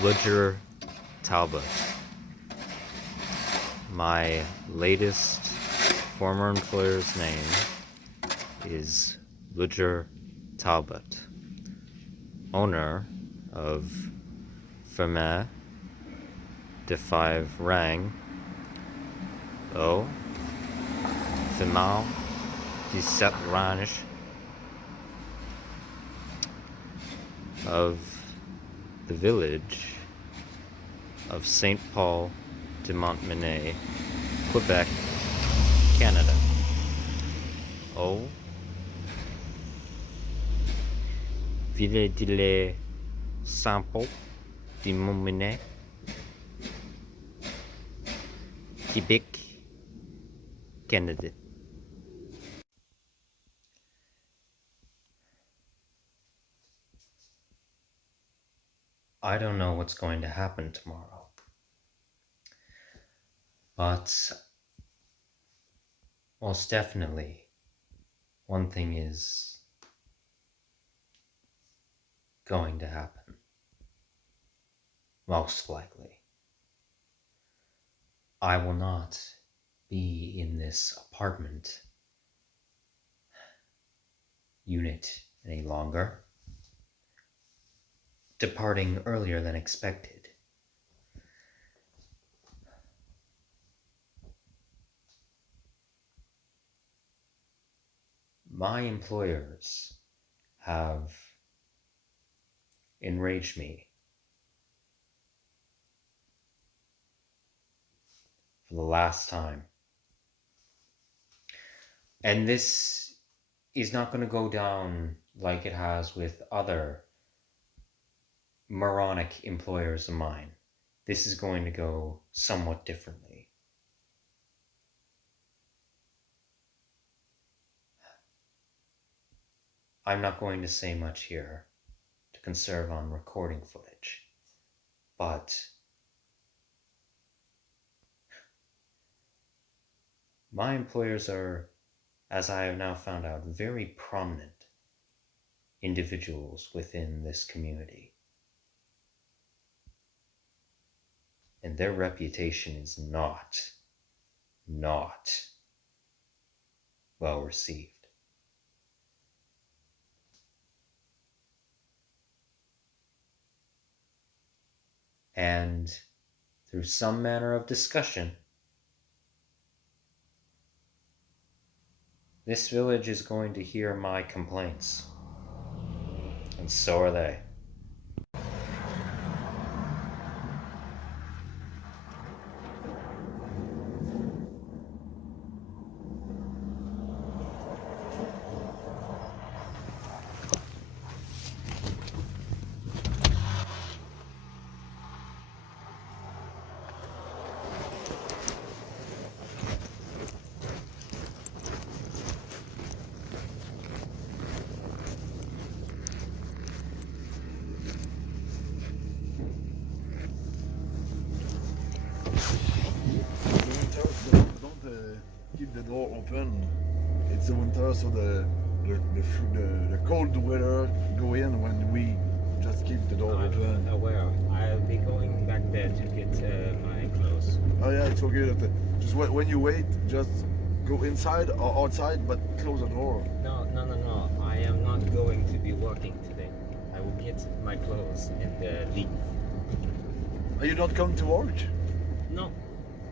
Ludger Talbot. My latest former employer's name is Ludger Talbot, owner of Ferme de 5 Rang, au Female de 7 Range of the village of Saint Paul de Montminy, Quebec, Canada. Au ville de Saint Paul de Montminy, Quebec, Canada. I don't know what's going to happen tomorrow, but most definitely one thing is going to happen. Most likely. I will not be in this apartment unit any longer, departing earlier than expected. My employers have enraged me for the last time. And this is not going to go down like it has with other moronic employers of mine. This is going to go somewhat differently. I'm not going to say much here to conserve on recording footage, but my employers are, as I have now found out, very prominent individuals within this community. And their reputation is not well received. And through some manner of discussion, this village is going to hear my complaints. And so are they. Keep the door open. It's the winter, so the cold weather go in when we just keep the door open. Aware. I'll be going back there to get my clothes. Oh yeah, it's okay. Just when you wait, just go inside or outside, but close the door. No. I am not going to be working today. I will get my clothes and leave. You don't come to work? No.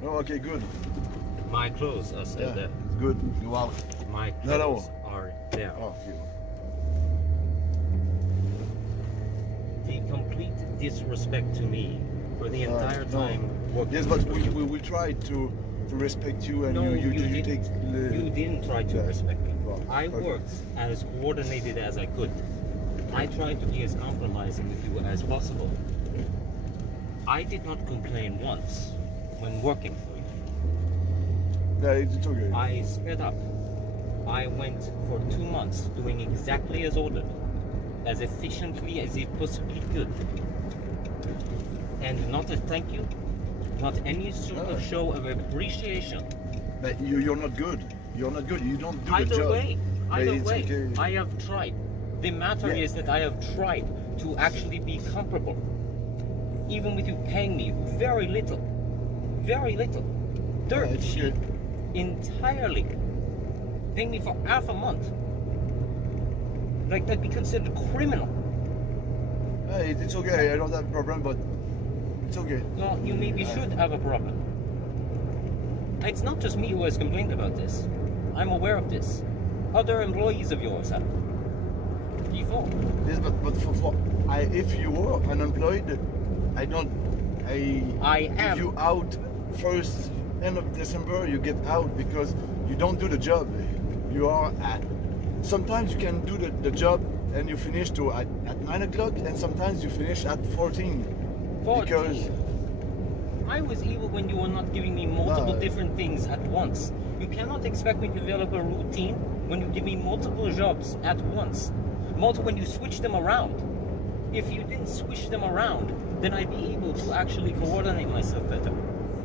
No, okay, good. My clothes are still there. It's good. Go out. My clothes are there. Oh, okay. The complete disrespect to me for the entire time working. Yes, but we try to respect you, and no, you take. You didn't try to respect me. Well, I worked as coordinated as I could. I tried to be as compromising with you as possible. I did not complain once when working for you. Yeah, it's okay. I sped up. I went for 2 months doing exactly as ordered, as efficiently as it possibly could. And not a thank you, not any sort of show of appreciation. But you're not good. You're not good. You don't do the Either job. way, Okay. I have tried. The matter is that I have tried to actually be comparable. even with you paying me very little, dirt it's cheap, good. entirely, paying me for half a month. Like, that'd be considered criminal. Hey, it's okay. I don't have a problem, but it's okay. Well, you maybe should have a problem. It's not just me who has complained about this. I'm aware of this. Other employees of yours have. Before. Yes, but if you were unemployed, I am. give you out first end of December. You get out because you don't do the job. You are at. Sometimes you can do the job and you finish at 9 o'clock, and sometimes you finish at 14. 14. Because I was evil when you were not giving me multiple different things at once. You cannot expect me to develop a routine when you give me multiple jobs at once. When you switch them around. If you didn't switch them around, then I'd be able to actually coordinate myself better.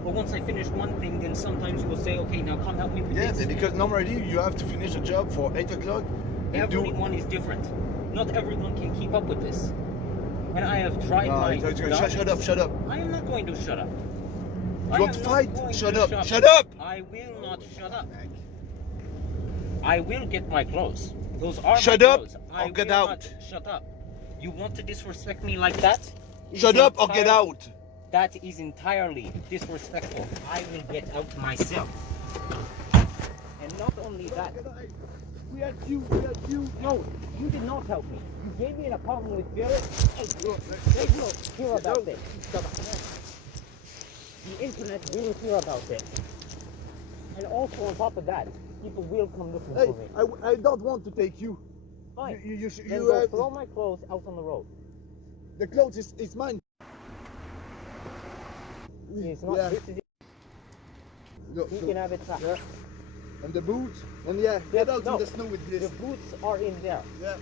But once I finish one thing, then sometimes you will say, okay, now come help me with this. Yeah, because normally you have to finish a job for 8 o'clock. Everyone is different. Not everyone can keep up with this. And I have tried my darndest. Shut up. I am not going to shut up. You want to fight? Shut up. I will not shut up. I will get my clothes. Those are shut my up clothes. or get out. Not shut up. You want to disrespect me like that? Shut up or get out. That is entirely disrespectful. I will get out myself. And not only that. We had you. No, you did not help me. You gave me an apartment with Bill. They will hear about this. The internet will hear about this. And also on top of that, people will come looking for me. I don't want to take you. Fine. You go throw my clothes out on the road. The clothes is mine. It's not. Yeah. This is it. No, You can have it back. Yeah. And the boots. And get out in the snow with this. The boots are in there. Yeah.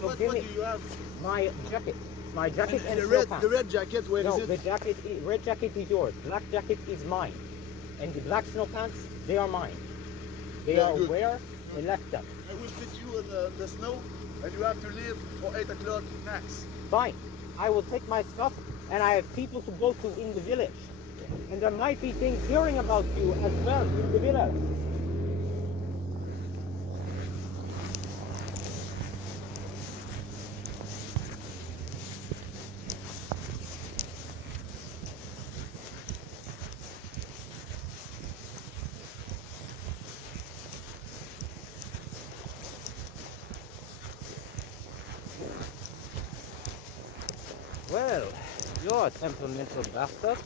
What do you have? My jacket. My jacket and the red jacket, where is it? The red jacket is yours. Black jacket is mine. And the black snow pants, they are mine. They are good. where I left them. I will put you in the snow, and you have to leave for 8 o'clock max. Fine. I will take my stuff, and I have people to go to in the village. And there might be things hearing about you as well in the village. Well, you're a temperamental bastard.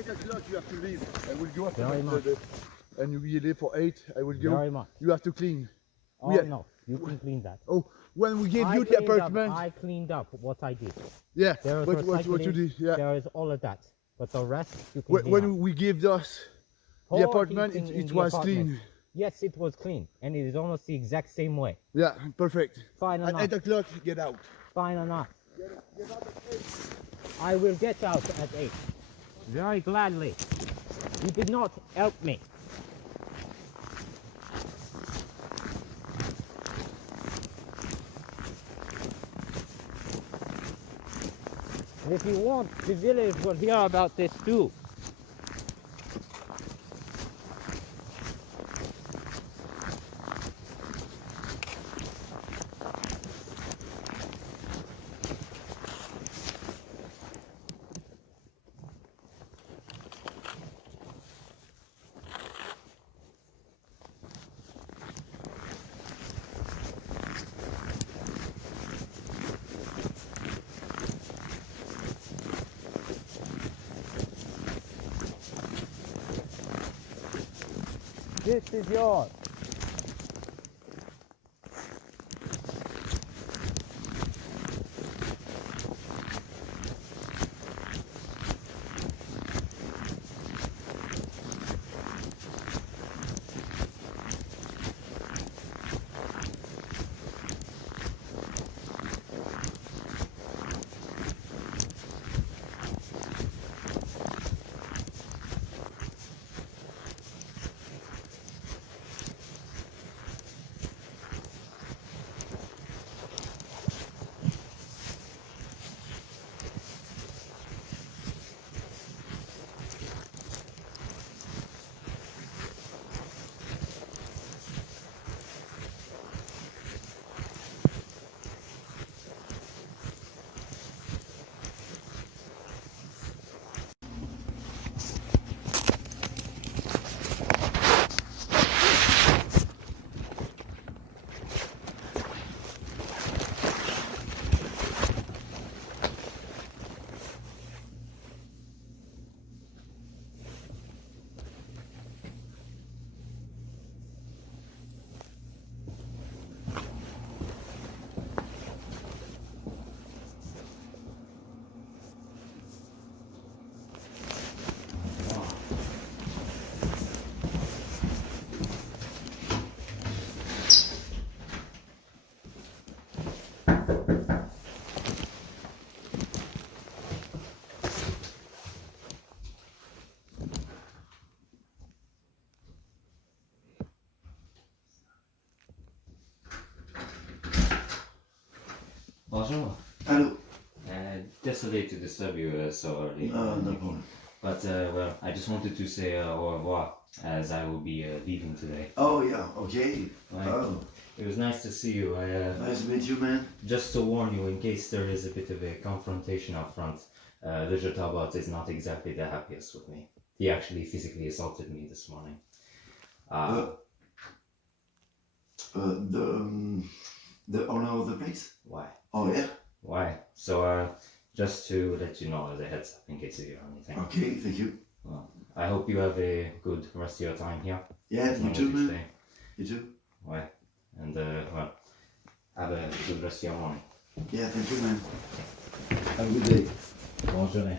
8 o'clock you have to leave. I will go after Very much. and you be there for 8. I will go. Very much. You have to clean. Oh no, you can clean that. Oh, when we gave I you the cleaned up- apartment. I cleaned up what I did. Yeah, There is what you recycling, did. Yeah. there is all of that. But the rest you can clean up. When we gave us the Poor apartment, heating in it the was apartment. clean. Yes, it was clean, and it is almost the exact same way. Yeah, perfect. Fine At enough. 8 o'clock, get out. Fine enough. Get out at 8. I will get out at 8. Very gladly. You did not help me. And if you want, the village will hear about this too. This is yours. Bonjour. Hello. Désolé to disturb you so early. No problem. But well, I just wanted to say au revoir as I will be leaving today. Oh yeah, okay. Right. Oh, It was nice to see you. nice to meet you, man. Just to warn you, in case there is a bit of a confrontation up front, Leisure Talbot is not exactly the happiest with me. He actually physically assaulted me this morning. The owner of the place? Why? Oh yeah. Why? So just to let you know as a heads up in case you hear anything. Okay, thank you. Well, I hope you have a good rest of your time here. Yeah, as you long as too, you man. stay. You too. Ouais. And well, have a good rest of your morning. Yeah, thank you, man. Have a good day. Bonne journée.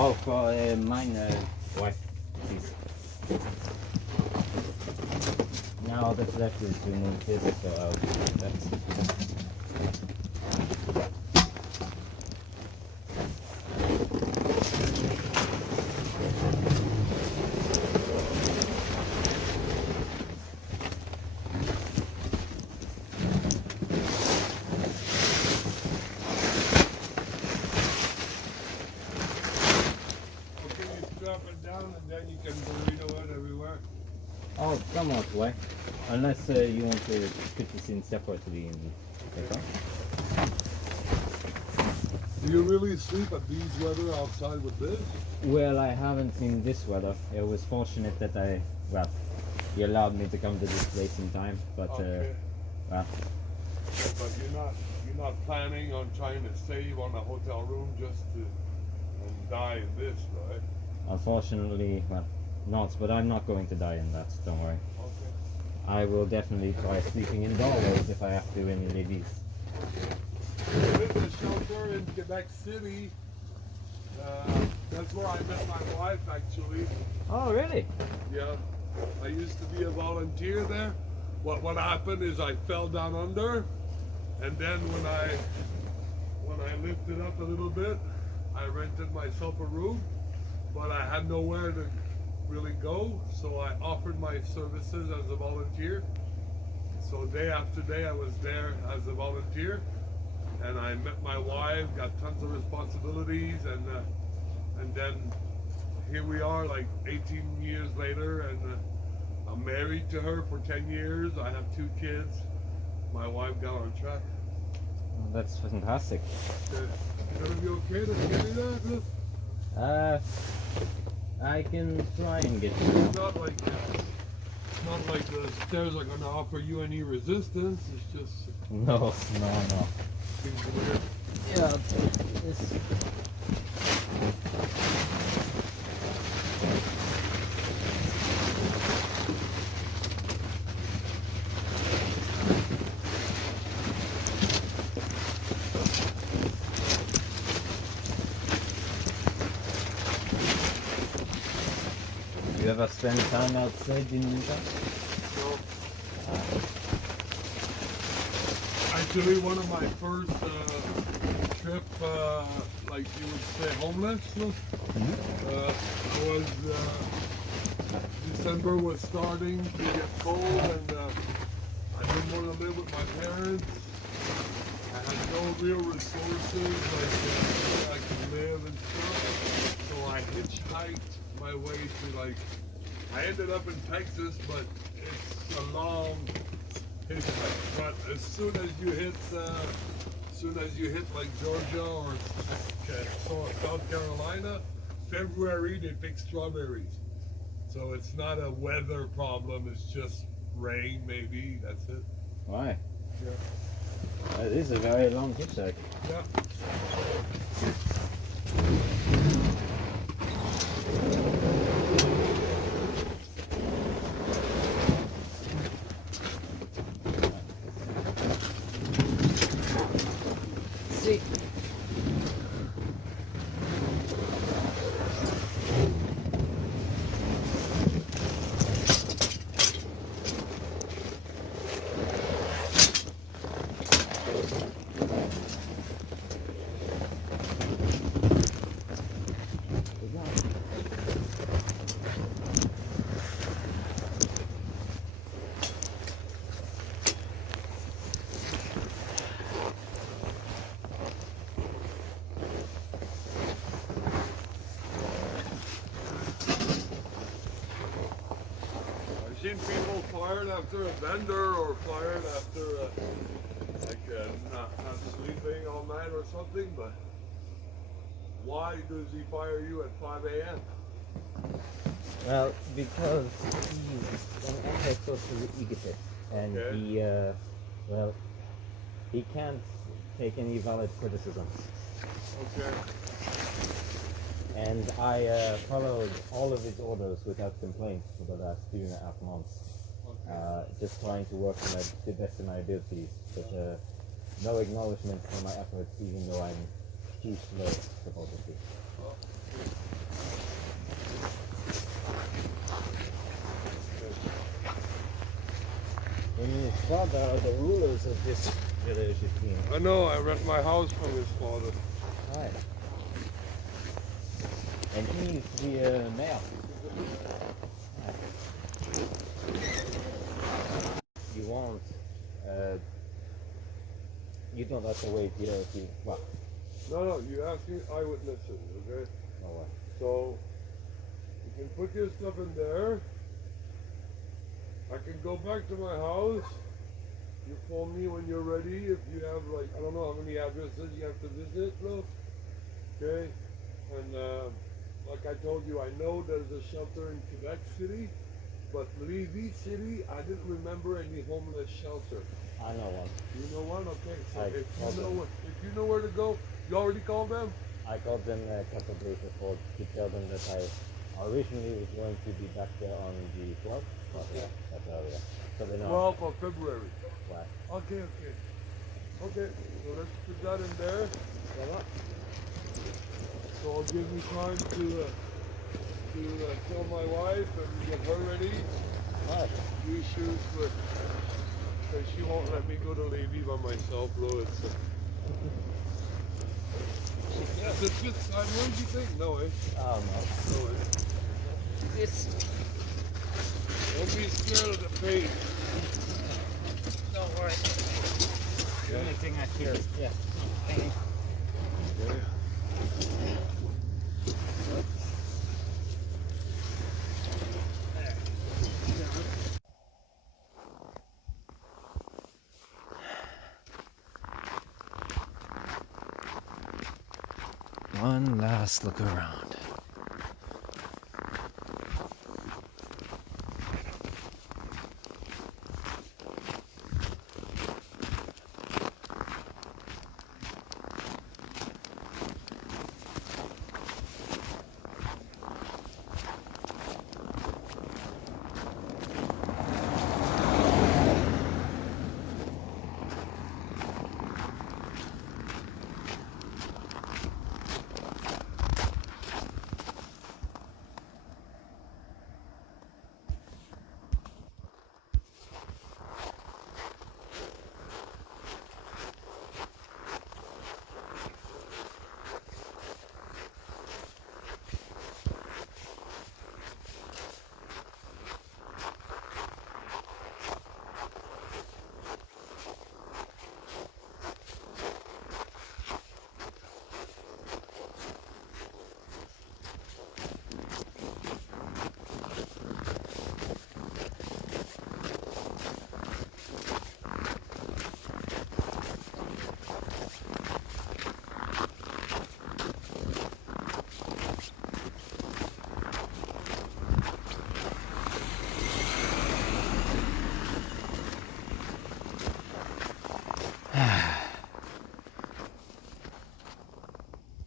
Oh, for mine wife, please. Now all that's left is to move this, so I'll do that. Oh, somewhat, ouais. Unless you want to put this in separately in the paper. Do you really sleep at these weather outside with this? Well, I haven't in this weather. It was fortunate that he allowed me to come to this place in time, but Okay. well, But you're not planning on trying to save on a hotel room just to and die in this, right? unfortunately, well, not. But I'm not going to die in that. Don't worry. Okay. I will definitely try sleeping in doorways if I have to in Lévis. There is a shelter in Quebec City. That's where I met my wife, actually. Oh, really? Yeah. I used to be a volunteer there. What happened is I fell down under, and then when I lifted up a little bit, I rented myself a room, but I had nowhere to really go, so I offered my services as a volunteer. So day after day I was there as a volunteer, and I met my wife, got tons of responsibilities, and then here we are like 18 years later, and I'm married to her for 10 years. I have 2 kids. My wife got on track. Oh, that's fantastic. Is gonna be okay to give me that? I can try and get you. It's not like the stairs are gonna offer you any resistance. It's just No. things weird. Yeah, I'll take this. You ever spend time outside in winter? So, actually, one of my first trip, like you would say, homeless. I was December was starting to get cold, and I didn't want to live with my parents. I had no real resources, like where I could live and stuff. So I hitchhiked my way to I ended up in Texas, but it's a long hitchhike. But as soon as you hit like Georgia or South Carolina, February they pick strawberries. So it's not a weather problem. It's just rain, maybe. That's it. Why? Yeah. This is a very long hitchhike. Yeah. See. I've seen people fired after a bender or fired after not sleeping all night or something, but why does he fire you at 5 a.m.? Well, because he's an antisocial egotist, and Okay. he can't take any valid criticisms. Okay. And I followed all of his orders without complaint for the last 2.5 months. Just trying to work to the best of my abilities, but no acknowledgement for my efforts, even though I'm too slow, supposedly. His father are the rulers of this village, it seems. I know, I rent my house from his father. Right. And he used to be a mayor. You want, you don't have to wait here if you, well, No, you ask me eyewitnesses, okay? no way. So, you can put your stuff in there. I can go back to my house. You phone me when you're ready. If you have like I don't know how many addresses you have to visit, bro. Okay. And like I told you, I know there's a shelter in Quebec City, but Lévis City, I didn't remember any homeless shelter. I know one. You know one? Okay. So I called them. if you know where to go, you already called them. I called them a couple of days before to tell them that I originally was going to be back there on the 12th, but that's earlier. So they know. 12th of February. Why? Okay. Okay. So let's put that in there. So it'll give me time to tell my wife and get her ready. What? New shoes, but because she won't let me go to Lévis by myself, bro. It's yes, it's good sign. What do you think? No way. Oh no. No way. This. Don't be scared of the pain. Don't worry. The only thing I fear is pain. Okay. One last look around.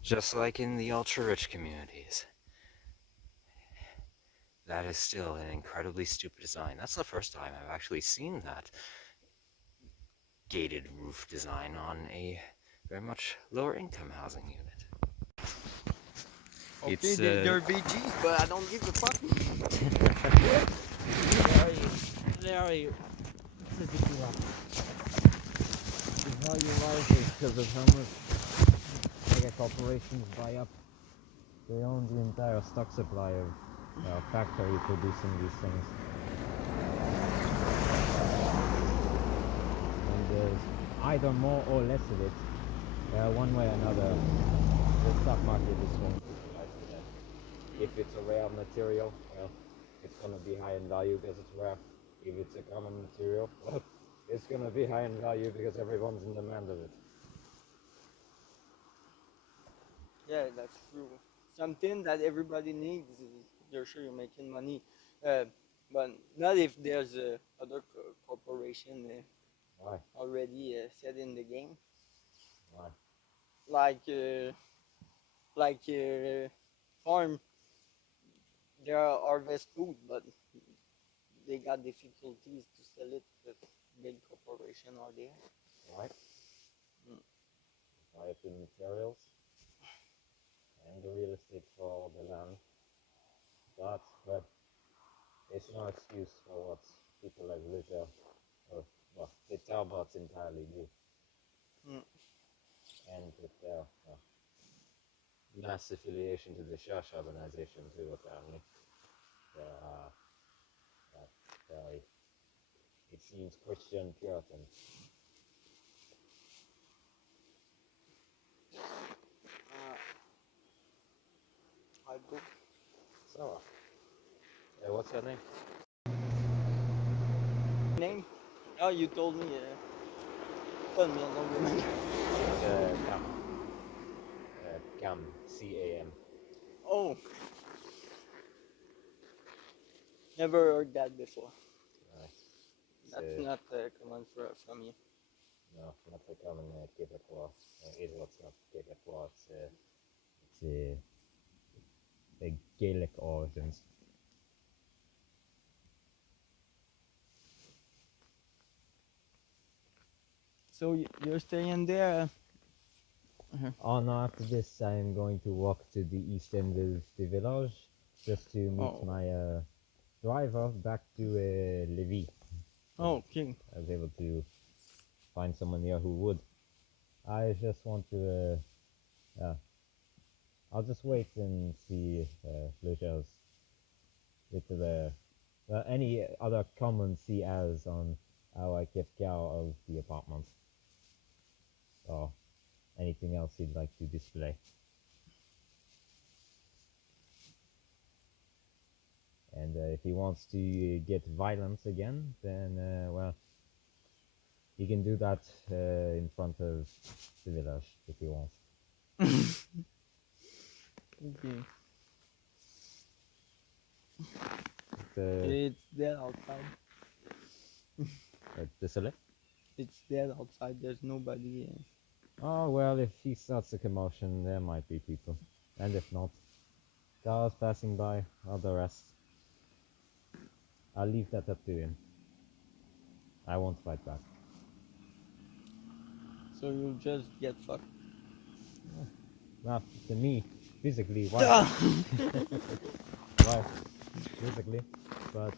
Just like in the ultra-rich communities. That is still an incredibly stupid design. That's the first time I've actually seen that gated roof design on a very much lower income housing unit. Okay, It's, they're VGs, but I don't give a fuck. very ridiculous. The value rises because of how much mega corporations buy up. They own the entire stock supply of factory producing these things. And there's either more or less of it. One way or another, the stock market is going to rise to that. If it's a rare material, well, it's going to be high in value because it's rare. If it's a common material, well, it's going to be high in value because everyone's in demand of it. Yeah, that's true. Something that everybody needs, you're sure you're making money. But not if there's other corporation Why? already set in the game. Why? Like, farm, they are harvest food, but they got difficulties to sell it because big corporation are there. Why? Mm. Buy up the materials and the real estate for the land. But it's no excuse for what people like Luther, or well, the Talbots entirely do, Mm. and with their mass affiliation to the Shush organization too, apparently. Uh, very, it seems Christian Puritan. I go. So, what's your name? Oh, you told me. Tell me, I don't remember. Cam. Cam. CAM. Oh, never heard that before. It's, That's not common from you. no, not so common Québécois. It was not Québécois. It's Gaelic origins. So you're staying there? Oh no, after this I'm going to walk to the east end of the village just to meet Oh, my driver back to Lévis. oh, okay. I was able to find someone here who would. I just want to, yeah, I'll just wait and see Luchelle's with any other comments he has on how I kept care of the apartment or anything else he'd like to display. And if he wants to get violence again, then, well, he can do that in front of the village if he wants. Okay. But, It's dead outside. désolé. It's dead outside. There's nobody. Oh, well, if he starts a commotion, there might be people. And if not, cars passing by, all the rest. I'll leave that up to him. I won't fight back. So you'll just get fucked. Not to me, physically, why? Why? Physically. But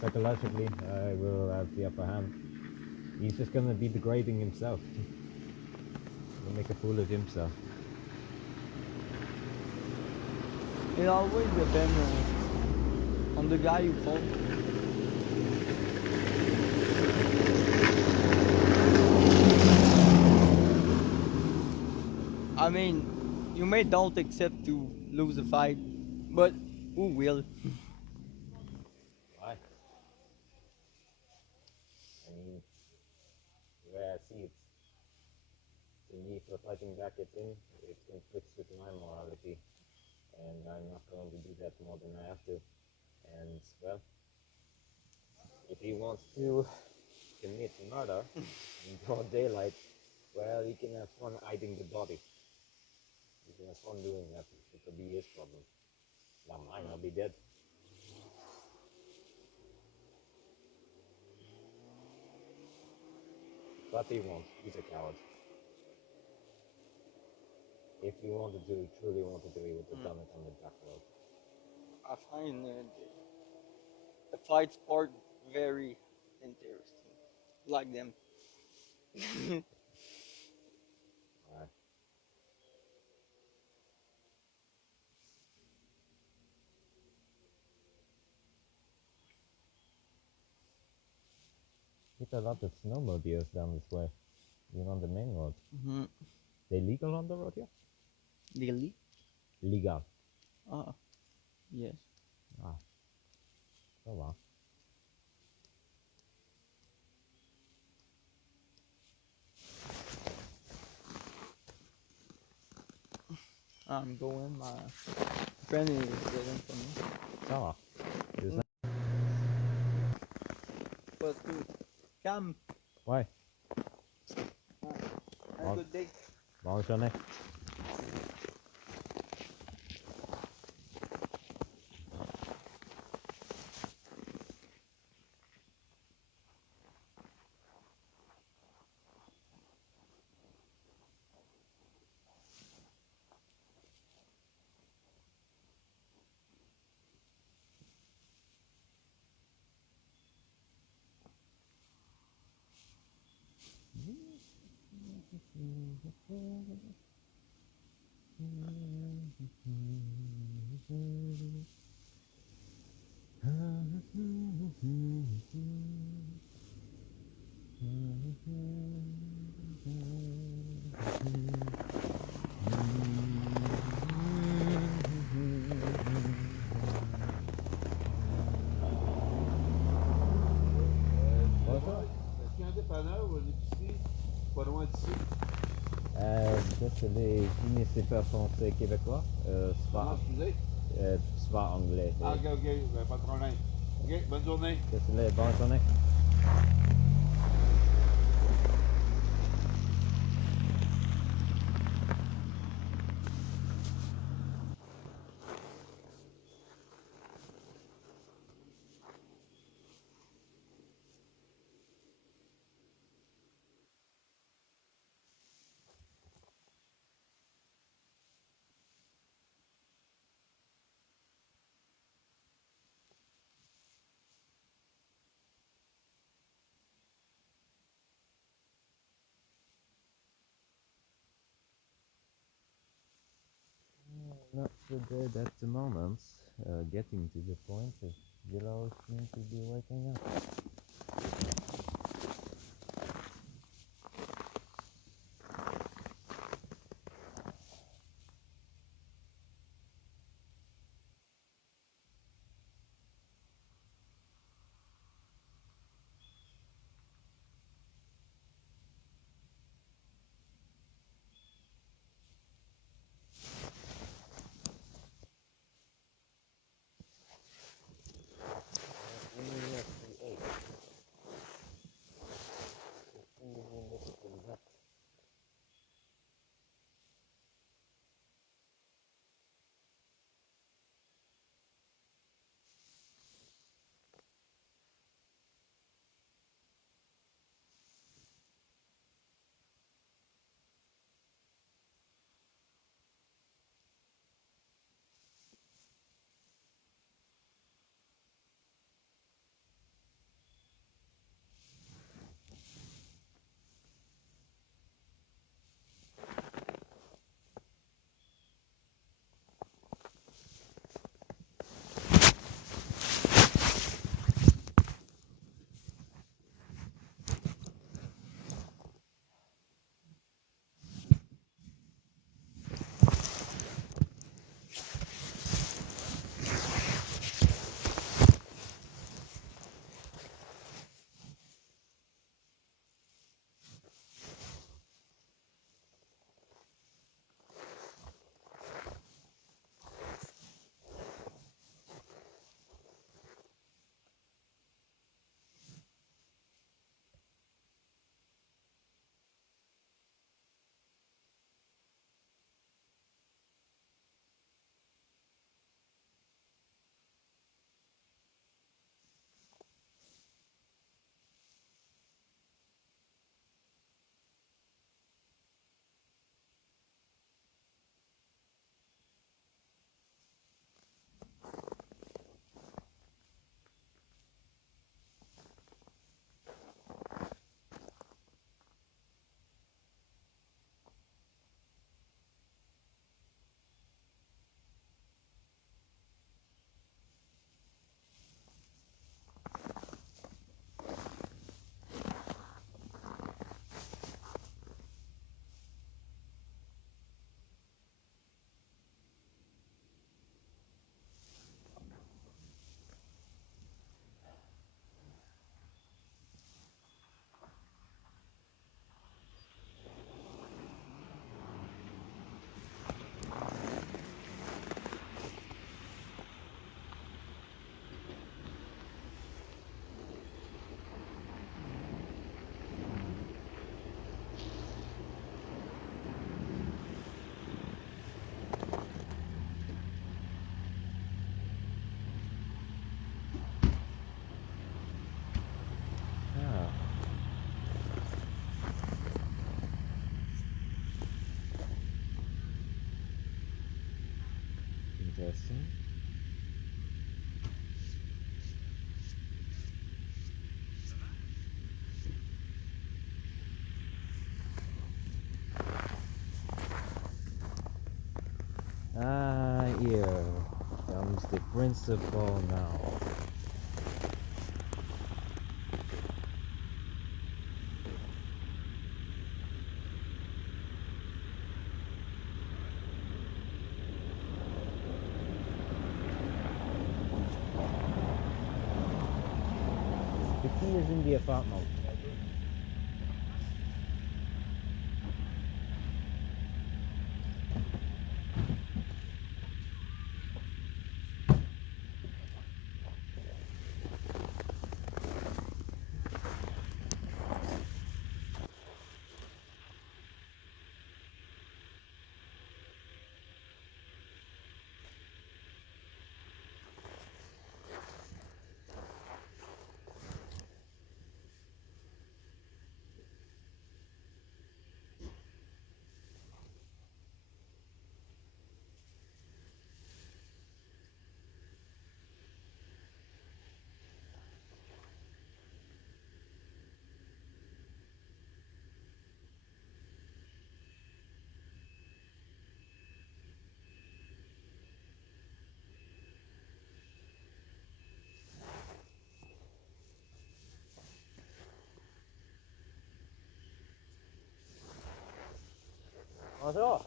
psychologically, I will have the upper hand. He's just gonna be degrading himself. He'll make a fool of himself. It always depends on the guy you fall. I mean, you may don't accept to lose a fight, but who will? Why? I mean, the way I see it, to me, for fighting back at him, it conflicts with my morality. And I'm not going to do that more than I have to. And, well, if he wants to commit murder in broad daylight, well, he can have fun hiding the body. He can have fun doing that. It'll be his problem. Not mine, I'll be dead. But he won't. He's a coward. If he wanted to, truly wanted to, he would have done it on the back road. I find the fight sport very interesting. Like them. Alright. There's a lot of snowmobiles down this way, even on the main road. Mm-hmm. They legal on the road here? Really? Legal. Ah, yes. Ah. Oh wow. I'm going. My friend is waiting for me. Ça va. There's But come. Ouais. Have a good day. Bonne journée. Bonjour. Est-ce qu'il y a un dépanneur ou une épicerie pas loin d'ici? Ça, c'est les municipaux français québécois. Comment excusez? Soit anglais. Ah, ok, ben, pas de problème. Ok, bonne journée. Ça, c'est les bonne journée. Not so good at the moment. Getting to the point of yellow seem to be waking up. Interesting. Ah, here comes the principal now. The key is in the apartment. Bonjour.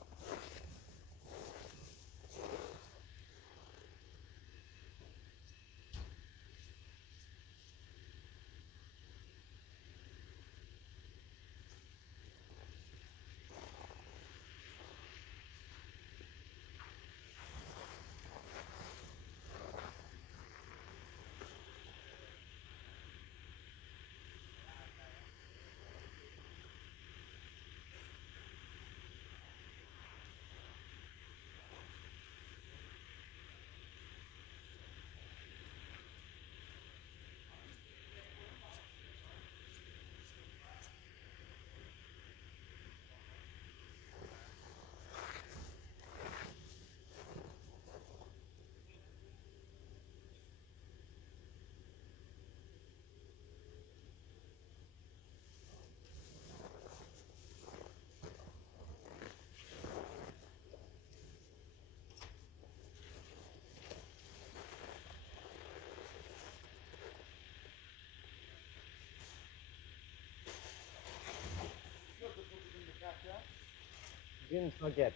Didn't forget.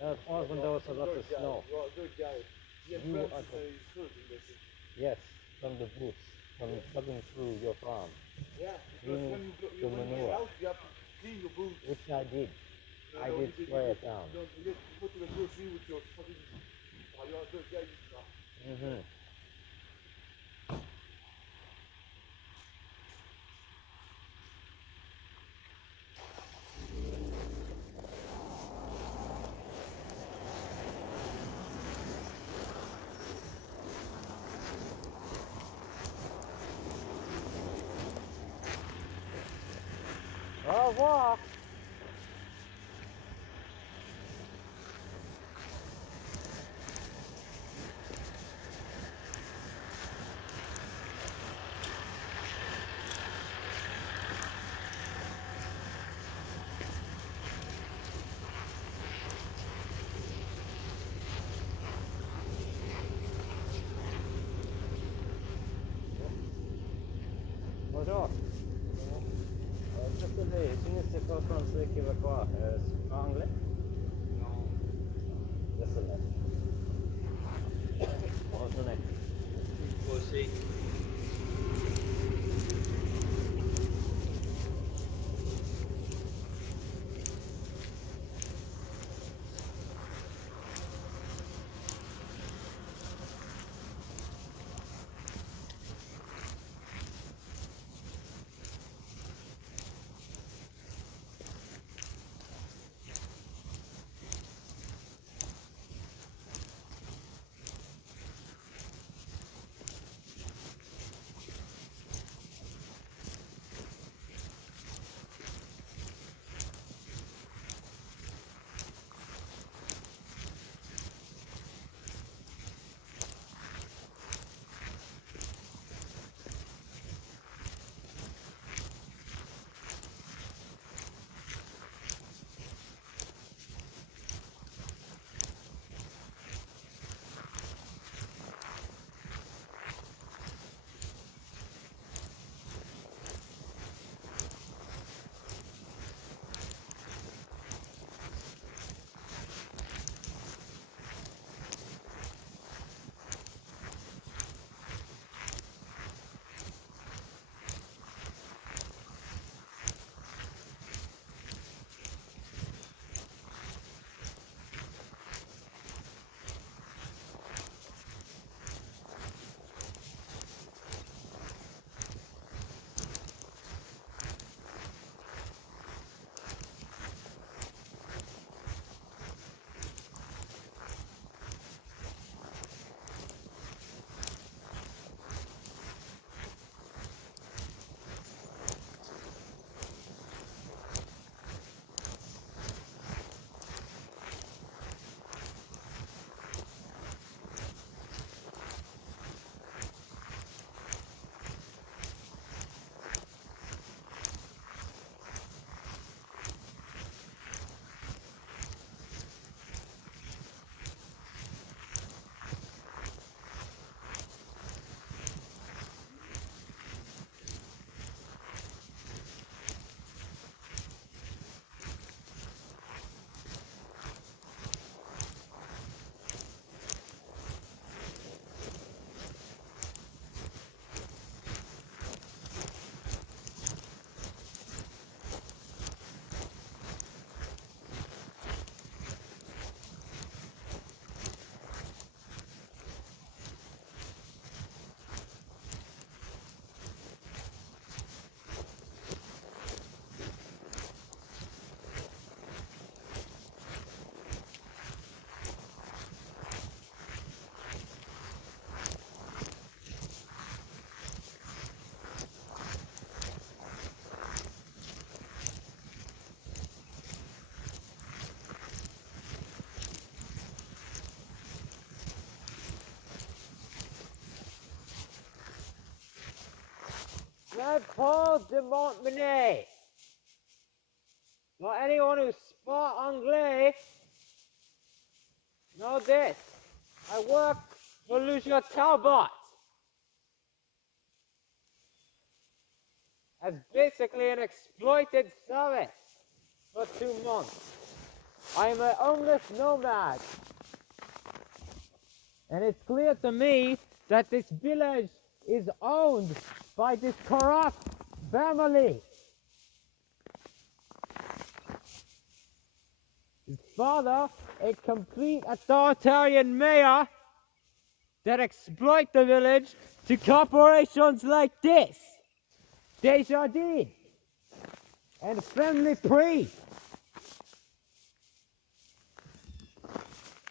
Of course, when there was a lot of snow. You are a good guy. He had You friends are to say he's good in this. Yes, from the boots, from plugging through your farm, Yeah, because Mm, when you go, the when you manure. get out, you have to clean your boots. which I did. No, I no, did spray it down. you go to the grocery with your fucking. Oh, you're a good guy. Mm-hmm. Au revoir. Bonjour. Désolé, synes c'est pas français québécois. C'est pas anglais? Non. Désolé. Bonjour. Aussi. Paul de Montminy. For anyone who speaks Anglais, know this. I work for Lucia Talbot as basically an exploited service for 2 months. I am a homeless nomad. And it's clear to me that this village is owned by this corrupt family. His father, a complete authoritarian mayor that exploit the village to corporations like this, Desjardins, and Family Prix.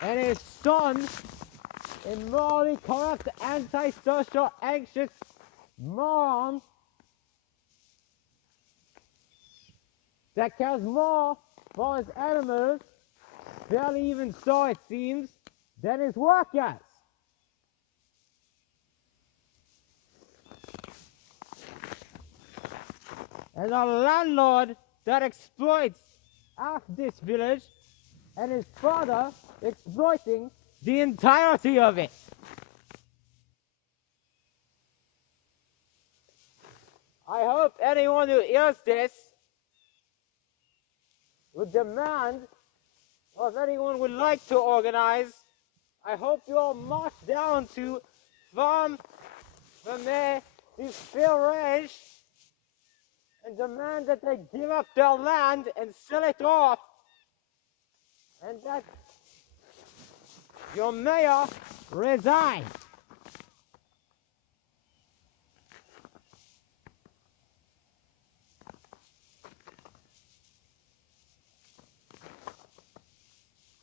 And his son, a morally corrupt, antisocial, anxious moron that cares more for his animals, barely even so it seems, than his workers. And a landlord that exploits half this village, and his father exploiting the entirety of it. I hope anyone who hears this would demand, or if anyone would like to organize, I hope you all march down to Farm Vermeer du Range and demand that they give up their land and sell it off, and that your mayor resign.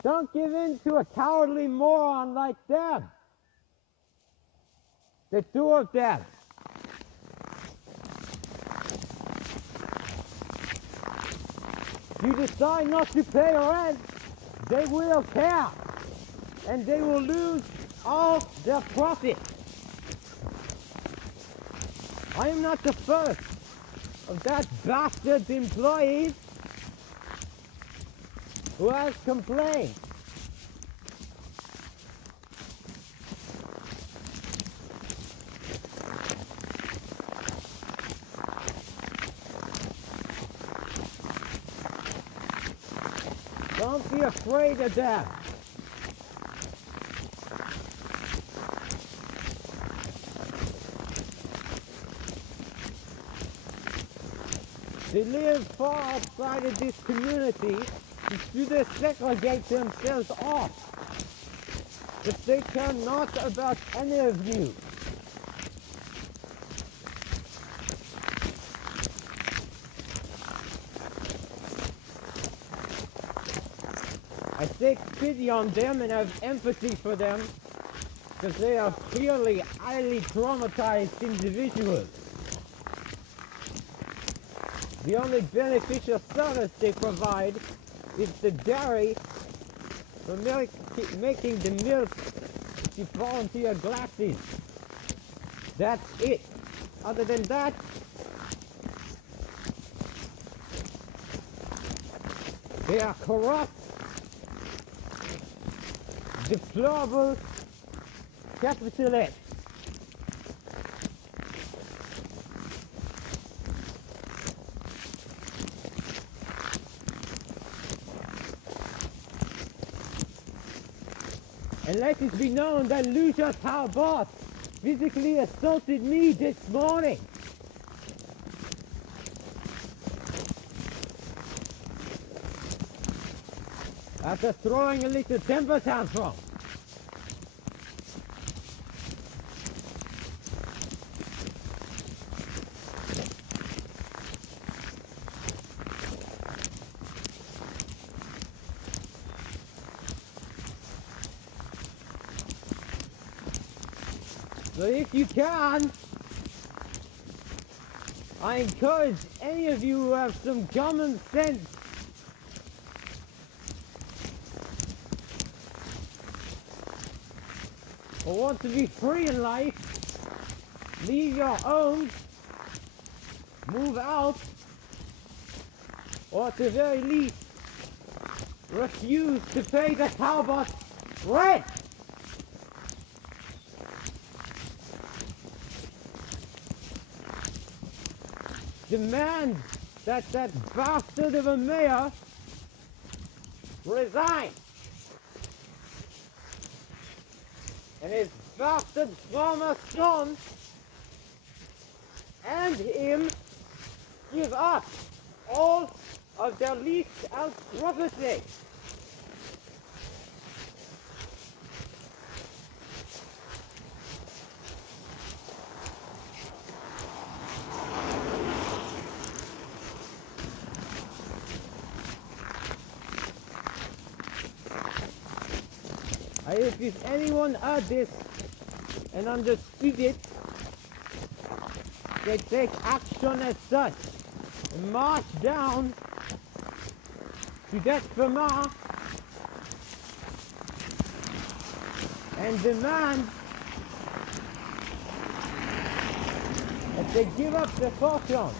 Don't give in to a cowardly moron like them. The 2 of them. If you decide not to pay rent, they will care. And they will lose all their profit. I am not the first of that bastard's employees who has complained. Don't be afraid of them. They live far outside of this community, do they segregate themselves off? But they care not about any of you. I take pity on them and have empathy for them, because they are clearly highly traumatized individuals. The only beneficial service they provide is the dairy for making the milk to fall into your glasses. That's it. Other than that, they are corrupt, deplorable capitalists. And let it be known that Lucia Talbot physically assaulted me this morning. After throwing a little temper tantrum. So if you can, I encourage any of you who have some common sense or want to be free in life, leave your homes move out, or at the very least, refuse to pay the Talbot rent. Demand that that bastard of a mayor resign. And his bastard former son and him give us all of their leased out property. If anyone heard this and understood it, they take action as such and march down to that Vermont and demand that they give up their fortune.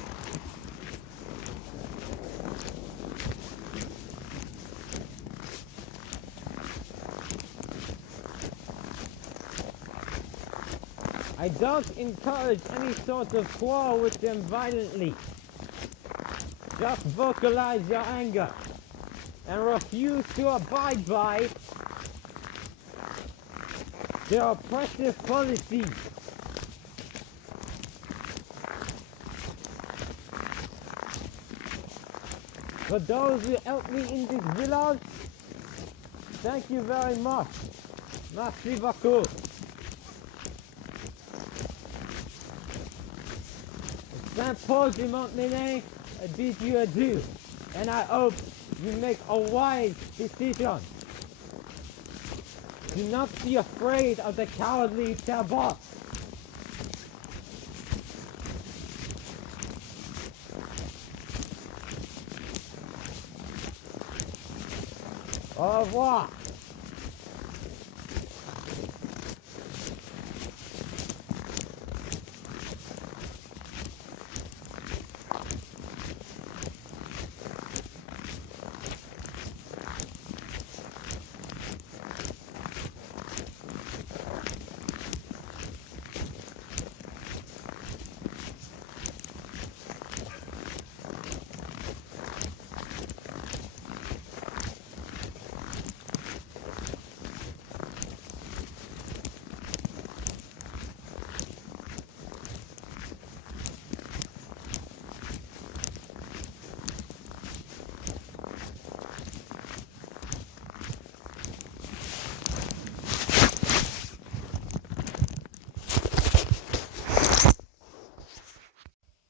I don't encourage any sort of quarrel with them violently. Just vocalize your anger and refuse to abide by their oppressive policies. For those who helped me in this village, thank you very much. Merci beaucoup. Saint-Paul de Montminy, I bid you adieu, and I hope you make a wise decision. Do not be afraid of the cowardly Talbot. Au revoir.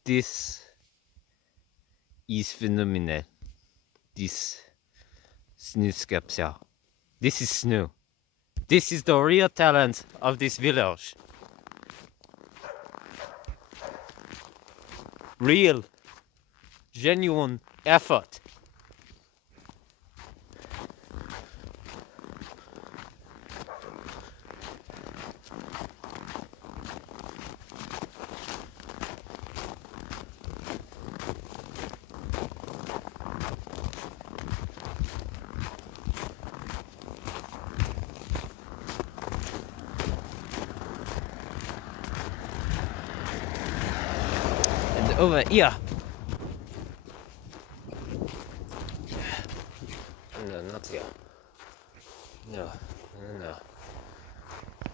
This is phenomenal. This snow sculpture. This is snow. This is the real talent of this village. Real, genuine effort. Over here. No, not here. No, no, no.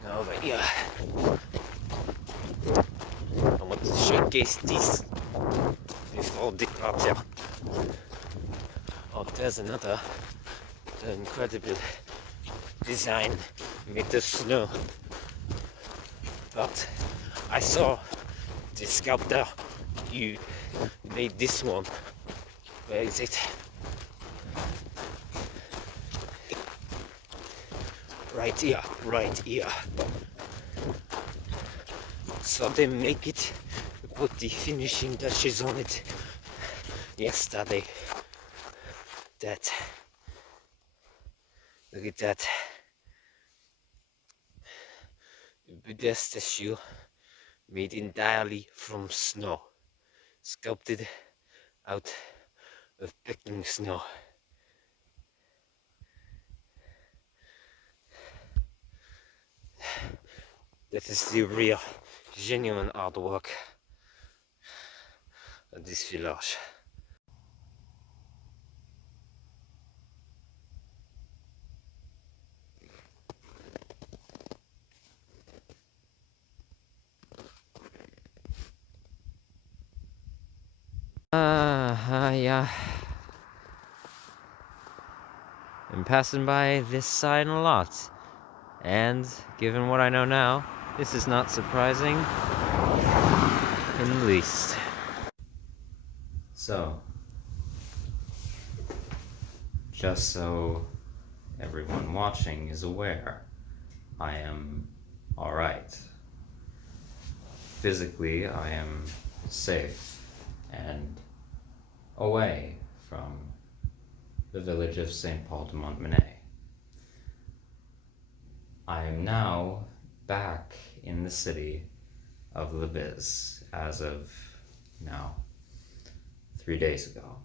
No, over here. I want to showcase this before departure. Oh, there's another incredible design with the snow. But I saw the sculptor. You made this one. Where is it? Right here, right here. So they make it, put the finishing touches on it yesterday. That, look at that. The Buddha statue made entirely from snow. sculpted out of picking snow. This is the real, genuine artwork of this village. Yeah. I'm passing by this sign a lot. And, given what I know now, this is not surprising in the least. So, just so everyone watching is aware, I am alright. Physically, I am safe and away from the village of St. Paul de Montminy. I am now back in the city of Leviz as of now 3 days ago.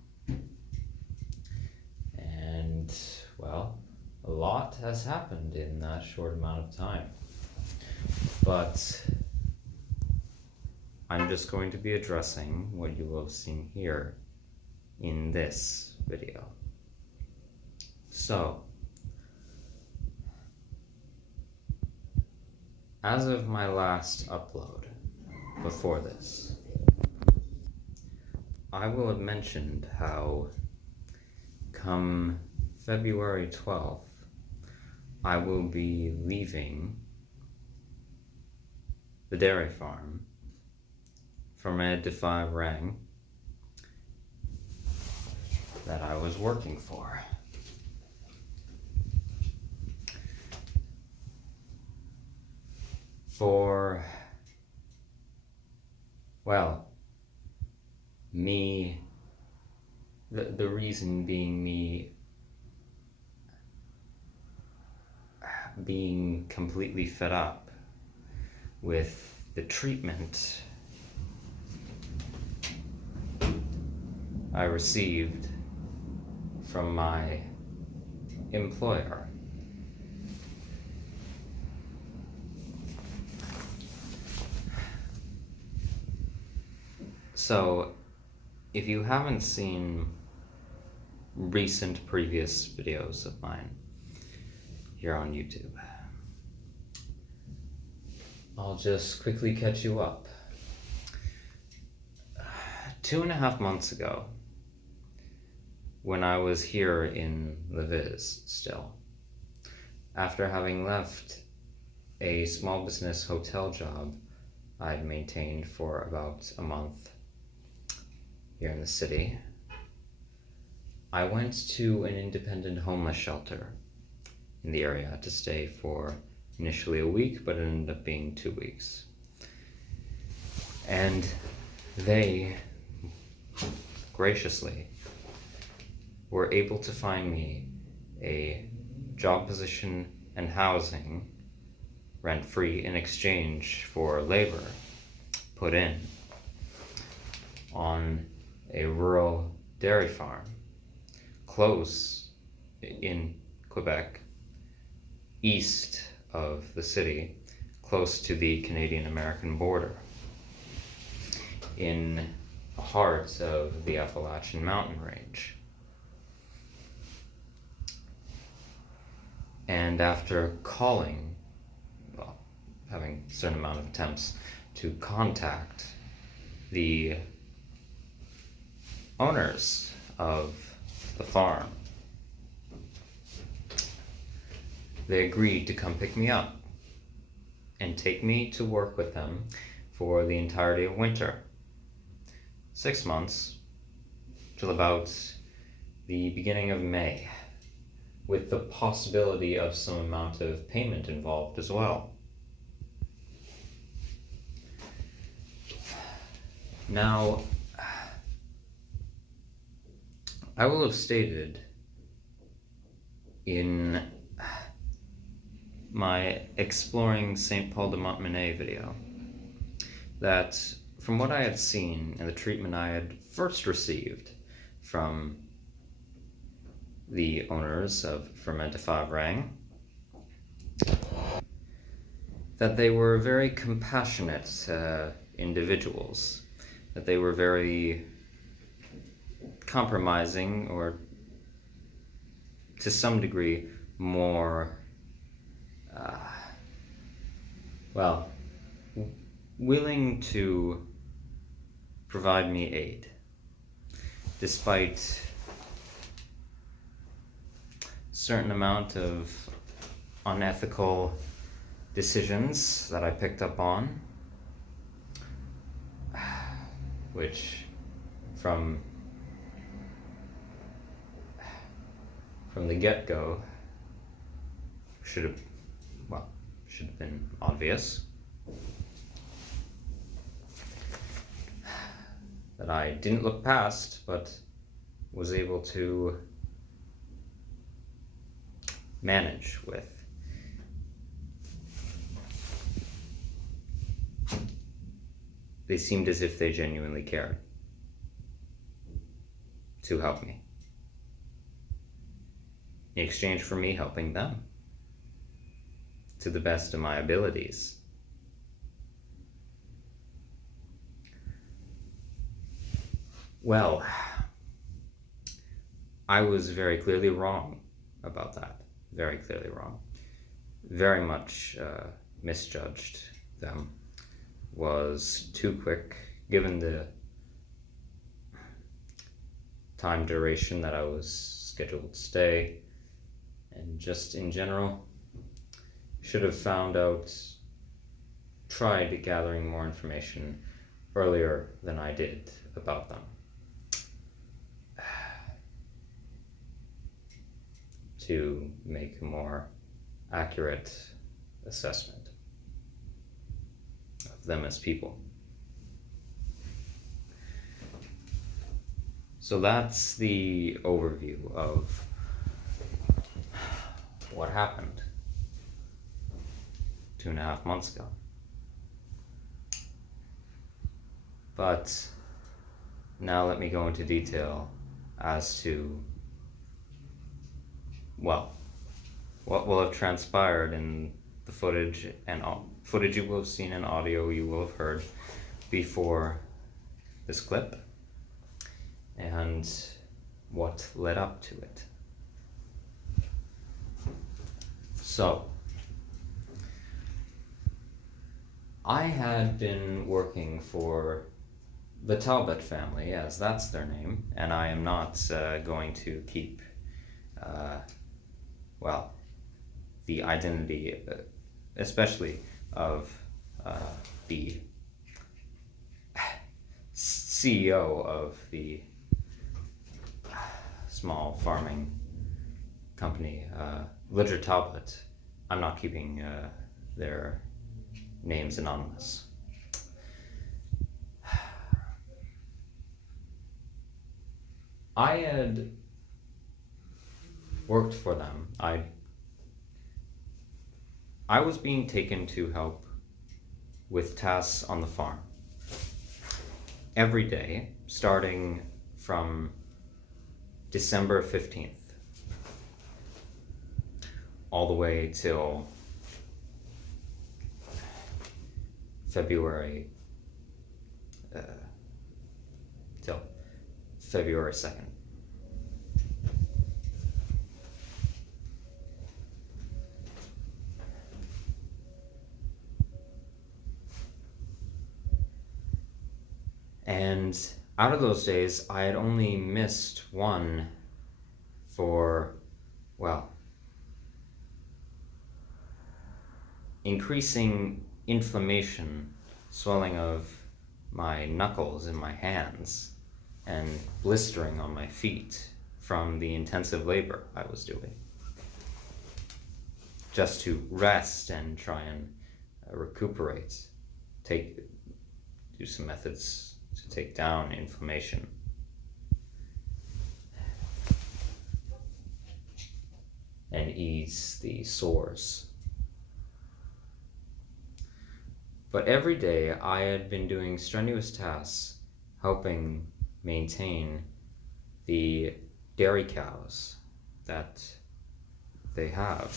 And, well, a lot has happened in that short amount of time. But I'm just going to be addressing what you will have seen here in this video. So, as of my last upload before this, I will have mentioned how come February 12th, I will be leaving the dairy farm from a defi rang that I was working for. For, well, me, the reason being me being completely fed up with the treatment I received from my employer. So, if you haven't seen recent previous videos of mine here on YouTube, I'll just quickly catch you up. 2.5 months ago, when I was here in Leviz still, after having left a small business hotel job I'd maintained for about a month here in the city, I went to an independent homeless shelter in the area to stay for initially a week, but it ended up being 2 weeks. And they graciously were able to find me a job position and housing rent-free in exchange for labor put in on a rural dairy farm close in Quebec, east of the city, close to the Canadian-American border, in the heart of the Appalachian mountain range. And after calling, well, having a certain amount of attempts to contact the owners of the farm, they agreed to come pick me up and take me to work with them for the entirety of winter. 6 months till about the beginning of May, with the possibility of some amount of payment involved as well. Now, I will have stated in my Exploring St. Paul de Montminy video that from what I had seen and the treatment I had first received from the owners of Fermentify Rang, that they were very compassionate individuals, that they were very compromising, or to some degree more, well, willing to provide me aid, despite certain amount of unethical decisions that I picked up on, which from the get-go should have been obvious. That I didn't look past, but was able to manage with. They seemed as if they genuinely cared to help me, in exchange for me helping them to the best of my abilities. Well, I was very clearly wrong about that. Very clearly wrong. Very much misjudged them. Was too quick, given the time duration that I was scheduled to stay, and just in general, should have found out, tried gathering more information earlier than I did about them, to make a more accurate assessment of them as people. So that's the overview of what happened 2.5 months ago. But now let me go into detail as to, well, what will have transpired in the footage and footage you will have seen and audio you will have heard before this clip, and what led up to it. So, I had been working for the Talbot family, as that's their name, and I am not going to keep, well, the identity, especially of the CEO of the small farming company, Ledger Talbot. I'm not keeping their names anonymous. I had worked for them. I was being taken to help with tasks on the farm every day, starting from December 15th all the way till February 2nd. And out of those days, I had only missed one for, well, increasing inflammation, swelling of my knuckles in my hands, and blistering on my feet from the intensive labor I was doing, just to rest and try and recuperate, do some methods to take down inflammation. And ease the sores. But every day I had been doing strenuous tasks helping maintain the dairy cows that they have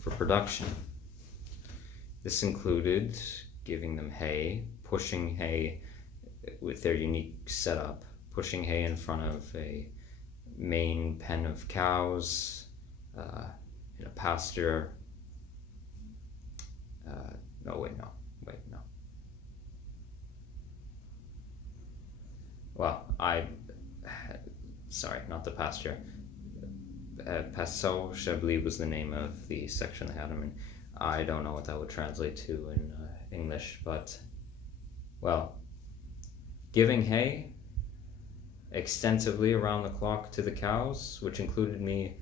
for production. This included giving them hay, pushing hay with their unique setup, pushing hay in front of a main pen of cows in a pasture. No. Well, sorry, not the pasture. Passage, I believe, was the name of the section they had them in. I don't know what that would translate to in English, but, well, giving hay extensively around the clock to the cows, which included me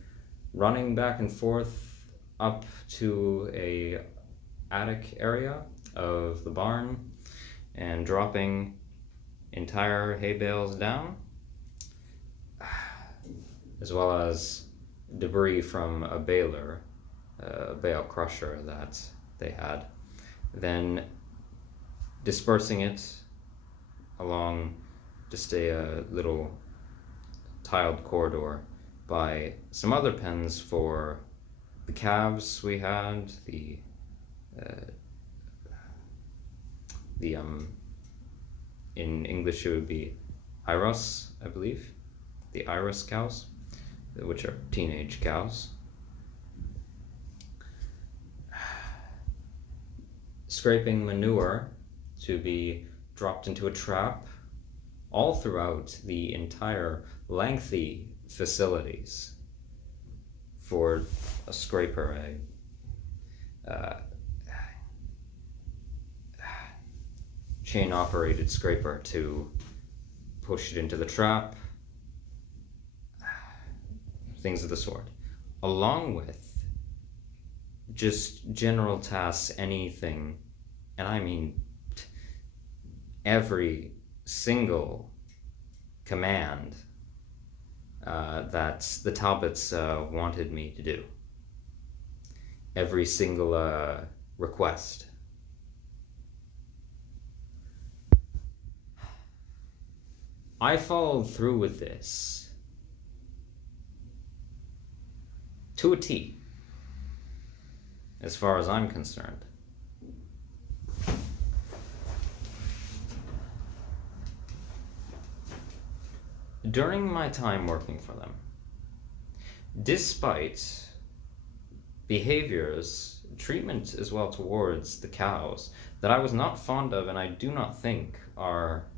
running back and forth up to a attic area of the barn and dropping entire hay bales down, as well as debris from a baler, a bale crusher that they had, then dispersing it along just a little tiled corridor by some other pens for the calves we had, the in English it would be Iros, I believe, the Iris cows, which are teenage cows. Scraping manure to be dropped into a trap all throughout the entire lengthy facilities for a scraper, a chain operated scraper to push it into the trap, things of the sort, along with just general tasks, anything, and I mean every single command that the Talbots wanted me to do, every single request. I followed through with this to a T, as far as I'm concerned. During my time working for them, despite behaviors, treatment as well towards the cows that I was not fond of and I do not think are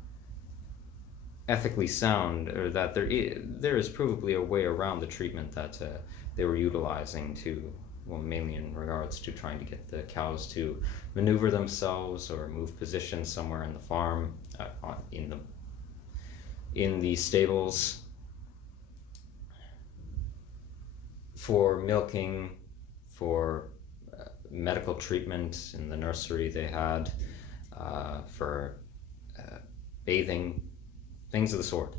ethically sound, or that there is provably a way around the treatment that they were utilizing to, well, mainly in regards to trying to get the cows to maneuver themselves or move positions somewhere in the farm, in the stables, for milking, for medical treatment in the nursery they had, for bathing, things of the sort.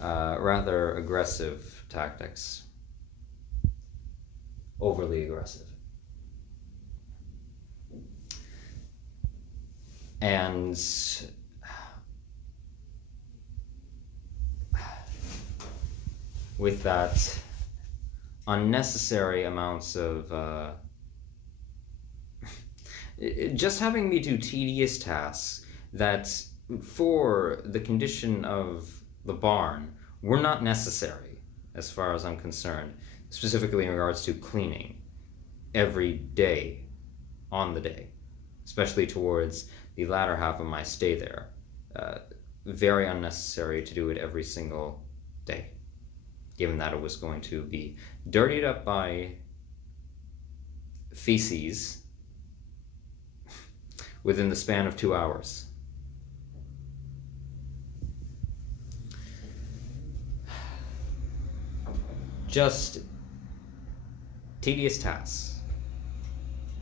Rather aggressive tactics. Overly aggressive. And with that, unnecessary amounts of just having me do tedious tasks that, for the condition of the barn, were not necessary as far as I'm concerned, specifically in regards to cleaning every day on the day, especially towards the latter half of my stay there. Very unnecessary to do it every single day, given that it was going to be dirtied up by feces within the span of 2 hours. Just tedious tasks.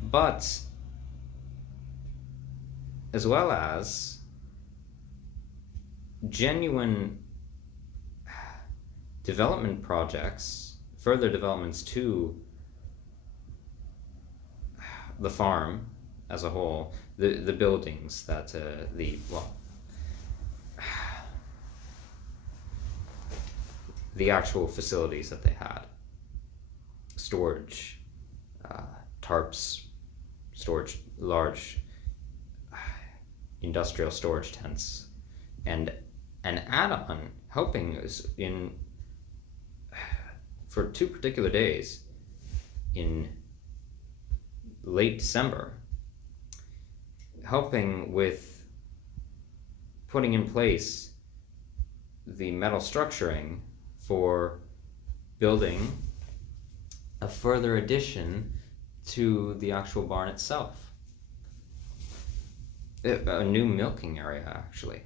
But, as well as genuine development projects, further developments to the farm, as a whole, the buildings that the actual facilities that they had, storage, tarps, storage, large industrial storage tents, and an add-on helping us for 2 particular days in late December, helping with putting in place the metal structuring for building a further addition to the actual barn itself. A new milking area, actually.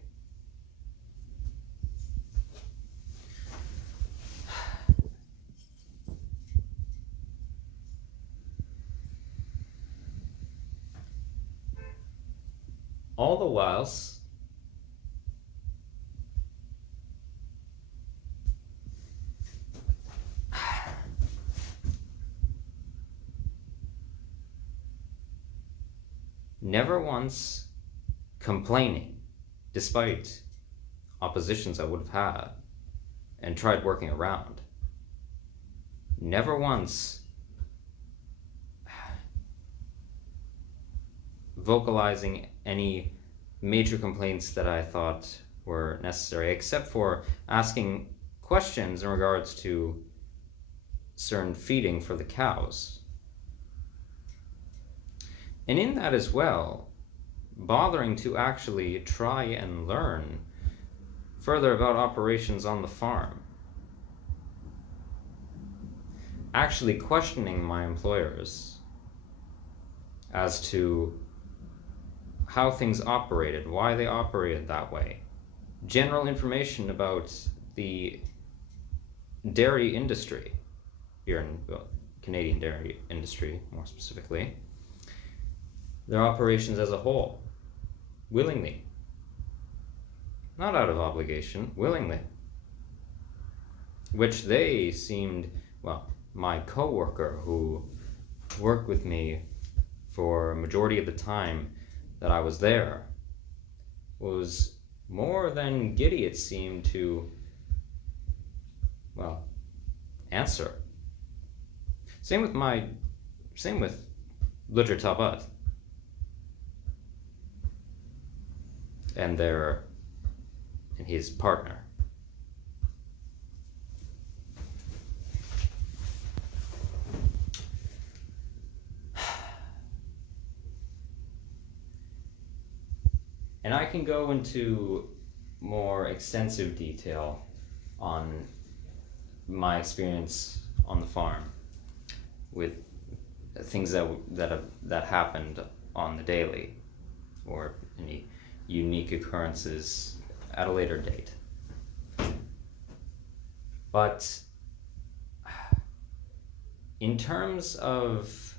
All the whilst never once complaining, despite oppositions I would have had and tried working around. Never once vocalizing any major complaints that I thought were necessary, except for asking questions in regards to certain feeding for the cows. And in that as well, bothering to actually try and learn further about operations on the farm. Actually questioning my employers as to how things operated, why they operated that way. General information about the dairy industry, here in Canadian dairy industry more specifically, their operations as a whole, willingly. Not out of obligation, willingly. Which they seemed, well, my co-worker who worked with me for a majority of the time that I was there was more than giddy, it seemed, to, well, answer. Same with Ludger Talbot and his partner. And I can go into more extensive detail on my experience on the farm with things that happened on the daily, or any unique occurrences at a later date. But in terms of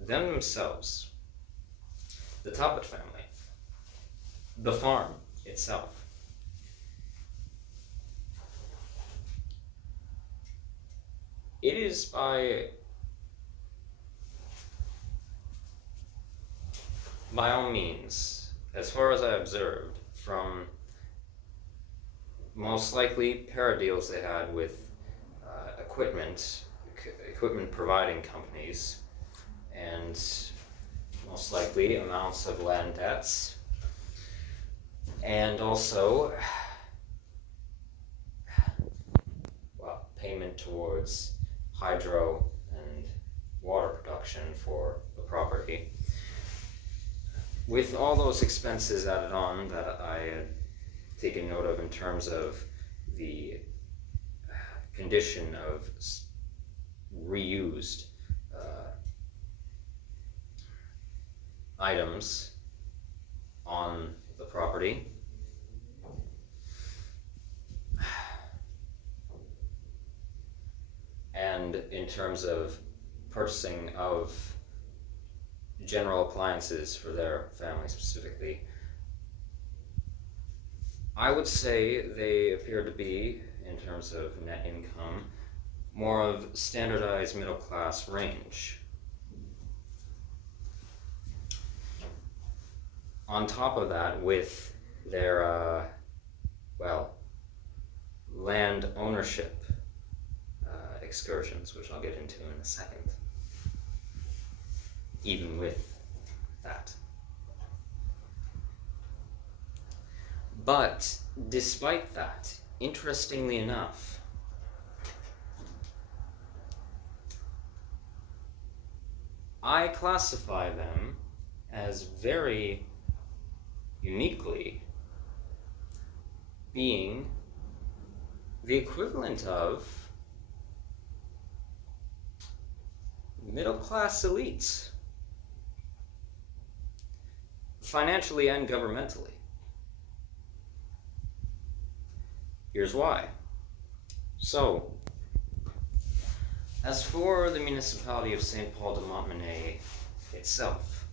them themselves, the Talbot family, the farm itself, it is by all means, as far as I observed, from most likely paradeals they had with equipment providing companies, and most likely amounts of land debts, and also, well, payment towards hydro and water production for the property. With all those expenses added on that I had taken note of in terms of the condition of reused items on the property, and in terms of purchasing of general appliances for their family specifically, I would say they appear to be, in terms of net income, more of standardized middle class range. On top of that, with their, land ownership excursions, which I'll get into in a second, even with that. But despite that, interestingly enough, I classify them as very uniquely being the equivalent of middle-class elites, financially and governmentally. Here's why. So, as for the municipality of St. Paul de Montminy itself,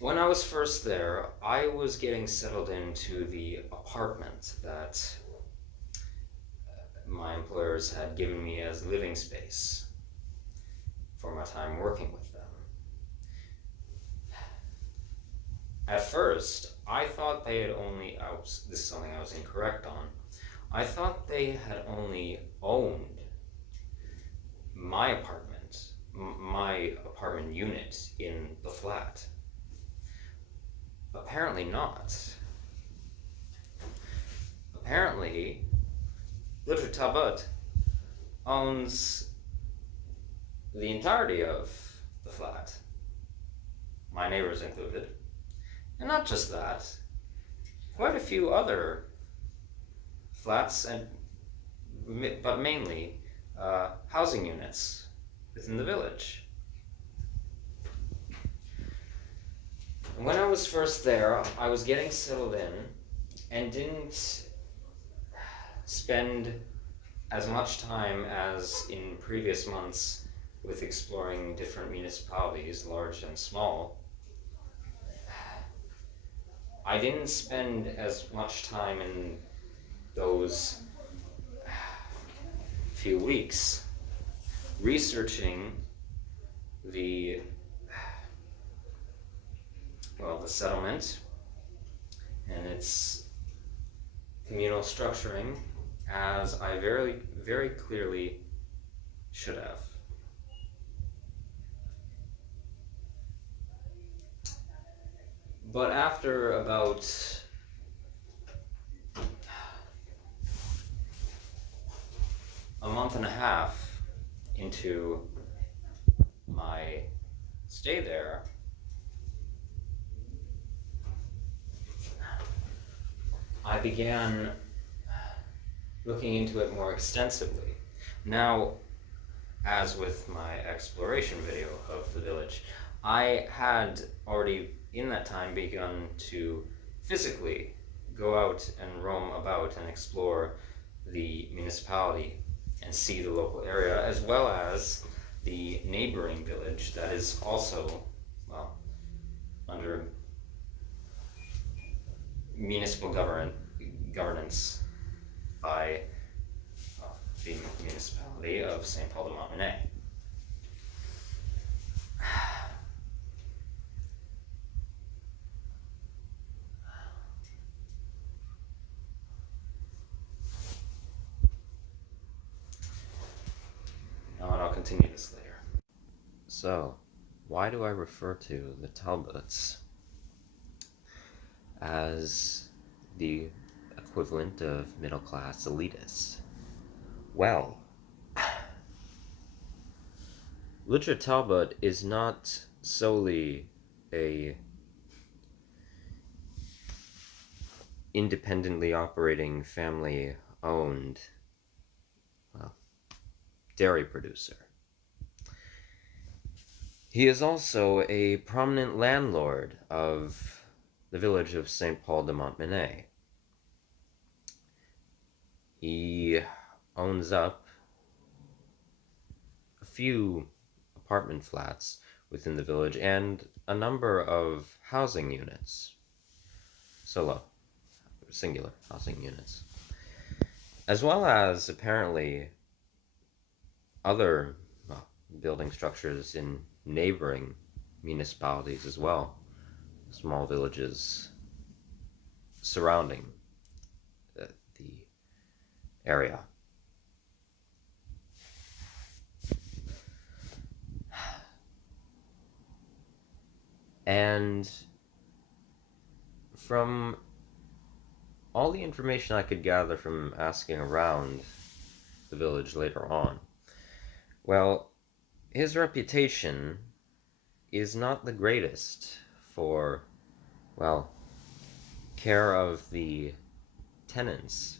when I was first there, I was getting settled into the apartment that my employers had given me as living space for my time working with them. At first, I thought they had only, this is something I was incorrect on, I thought they had only owned my apartment unit in the flat. Apparently not. Apparently, Little Talbot owns the entirety of the flat, my neighbors included. And not just that, quite a few other flats, but mainly housing units within the village. And when I was first there, I was getting settled in and didn't spend as much time as in previous months with exploring different municipalities, large and small. I didn't spend as much time in those few weeks researching the settlement and its communal structuring as I very, very clearly should have. But after about a month and a half into my stay there, I began looking into it more extensively. Now, as with my exploration video of the village, I had already in that time begun to physically go out and roam about and explore the municipality and see the local area, as well as the neighboring village that is also, under municipal governance by the municipality of St. Paul de Montminy. And I'll continue this later. So, why do I refer to the Talbots as the equivalent of middle-class elitists? Well, Richard Talbot is not solely a independently operating, family-owned dairy producer. He is also a prominent landlord of the village of St. Paul de Montminy. He owns up a few apartment flats within the village and a number of housing units. Singular housing units. as well as apparently other building structures in neighboring municipalities as well, small villages surrounding the area. And from all the information I could gather from asking around the village later on, well, his reputation is not the greatest for, well, care of the tenants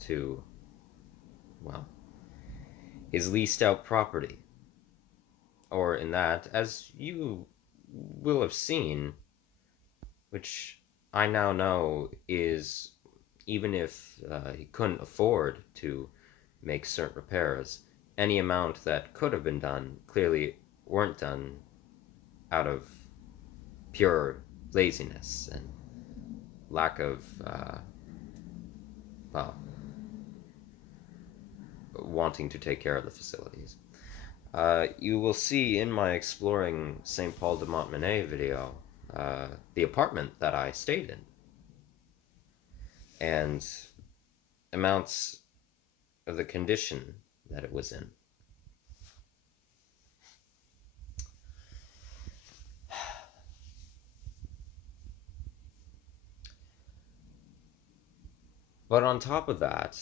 to, well, his leased out property. Or in that, as you will have seen, which I now know is, even if he couldn't afford to make certain repairs, any amount that could have been done clearly weren't done out of pure laziness and lack of, well, wanting to take care of the facilities. You will see in my Exploring St. Paul de Montminy video the apartment that I stayed in and amounts of the condition that it was in. But on top of that,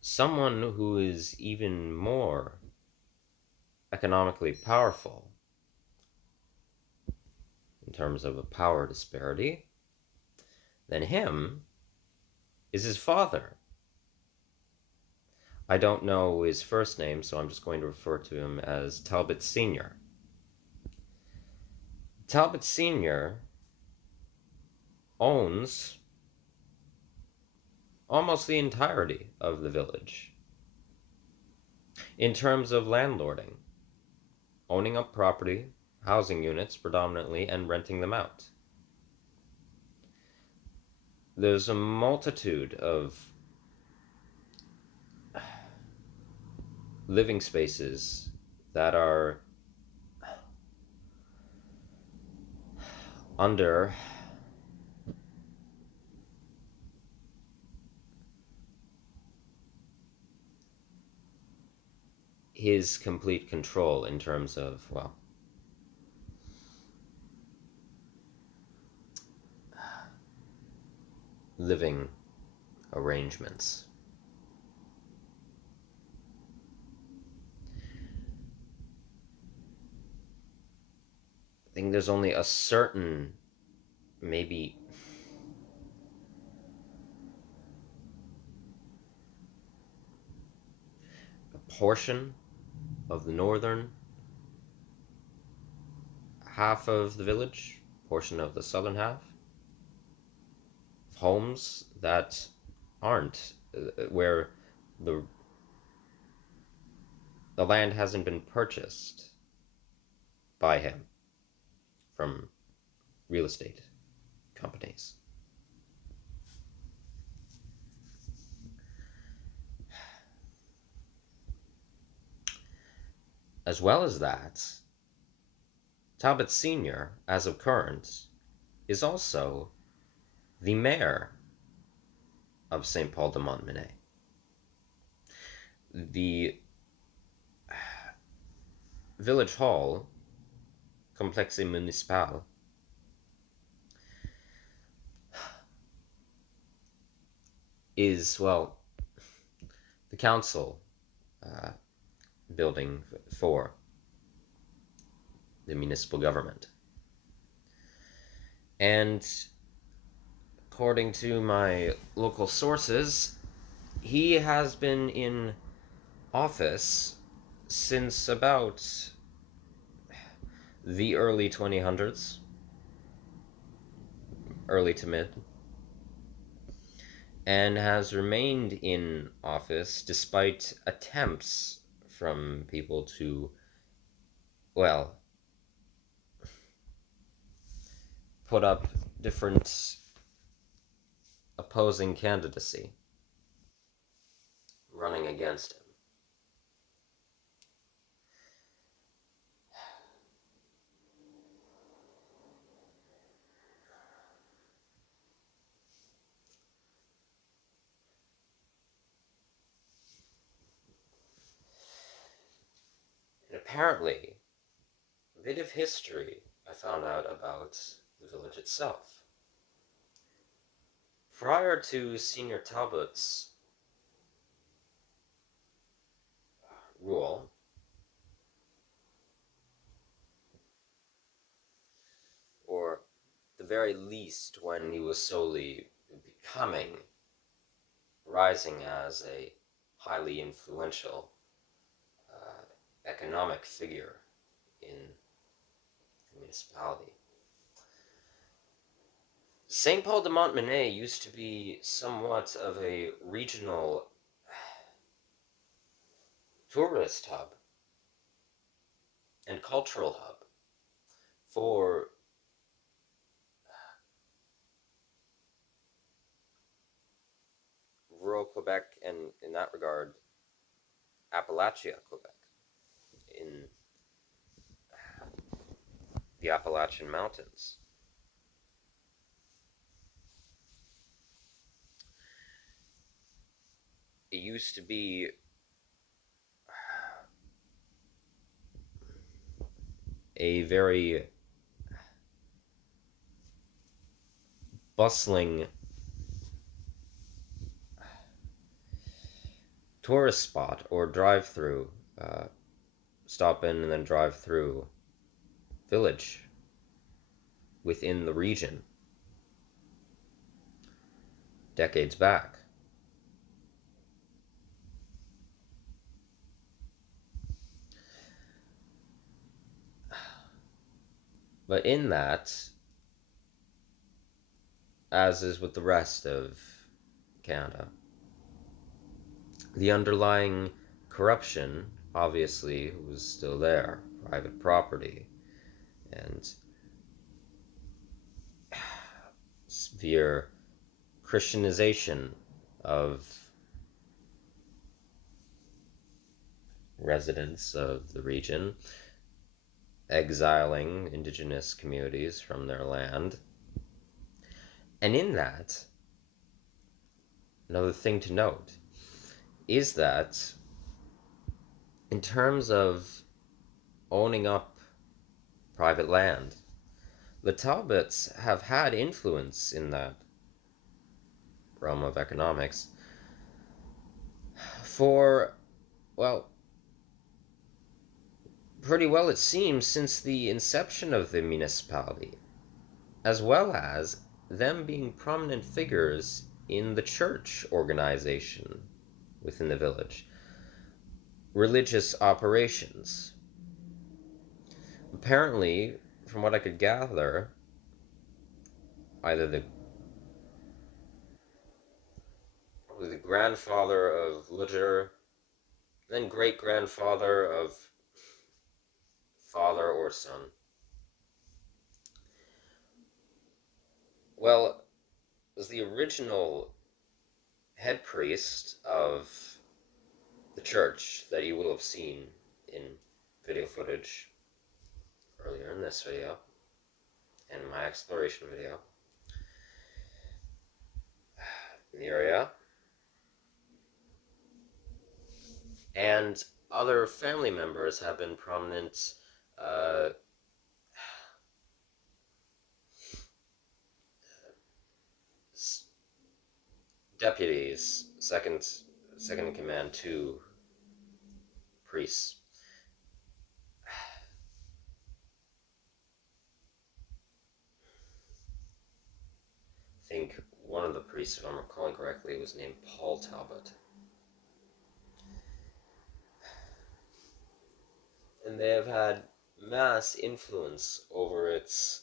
someone who is even more economically powerful in terms of a power disparity than him is his father. I don't know his first name, so I'm just going to refer to him as Talbot Sr. Talbot Sr. owns almost the entirety of the village in terms of landlording, owning up property, housing units predominantly, and renting them out. There's a multitude of living spaces that are under his complete control in terms of, well, living arrangements. I think there's only a certain, maybe a portion of the northern half of the village, portion of the southern half, homes that aren't, where the land hasn't been purchased by him from real estate companies. As well as that, Talbot Sr., as of current, is also the mayor of St. Paul de Montminy. The village hall, Complexe Municipal, is, well, the council building for the municipal government. And according to my local sources, he has been in office since about the early 2000s, early to mid, and has remained in office despite attempts from people to, well, put up different opposing candidacy, running against him. And apparently, a bit of history I found out about the village itself. Prior to Senior Talbot's rule, or the very least when he was slowly rising as a highly influential economic figure in the municipality. St. Paul de Montminy used to be somewhat of a regional tourist hub and cultural hub for rural Quebec, and in that regard, Appalachia, Quebec, in the Appalachian Mountains. It used to be a very bustling tourist spot or drive-through, stop in and then drive through village within the region decades back. But in that, as is with the rest of Canada, the underlying corruption obviously was still there. Private property and severe Christianization of residents of the region, exiling indigenous communities from their land. And in that, another thing to note is that in terms of owning up private land, the Talbots have had influence in that realm of economics for, well, pretty well it seems since the inception of the municipality, as well as them being prominent figures in the church organization within the village, religious operations. Apparently, from what I could gather, either the grandfather of Leger, then great grandfather of father or son. Well, was the original head priest of the church that you will have seen in video footage earlier in this video and my exploration video in the area, and other family members have been prominent deputies, second in command to priests. I think one of the priests, if I'm recalling correctly, was named Paul Talbot. And they have had mass influence over its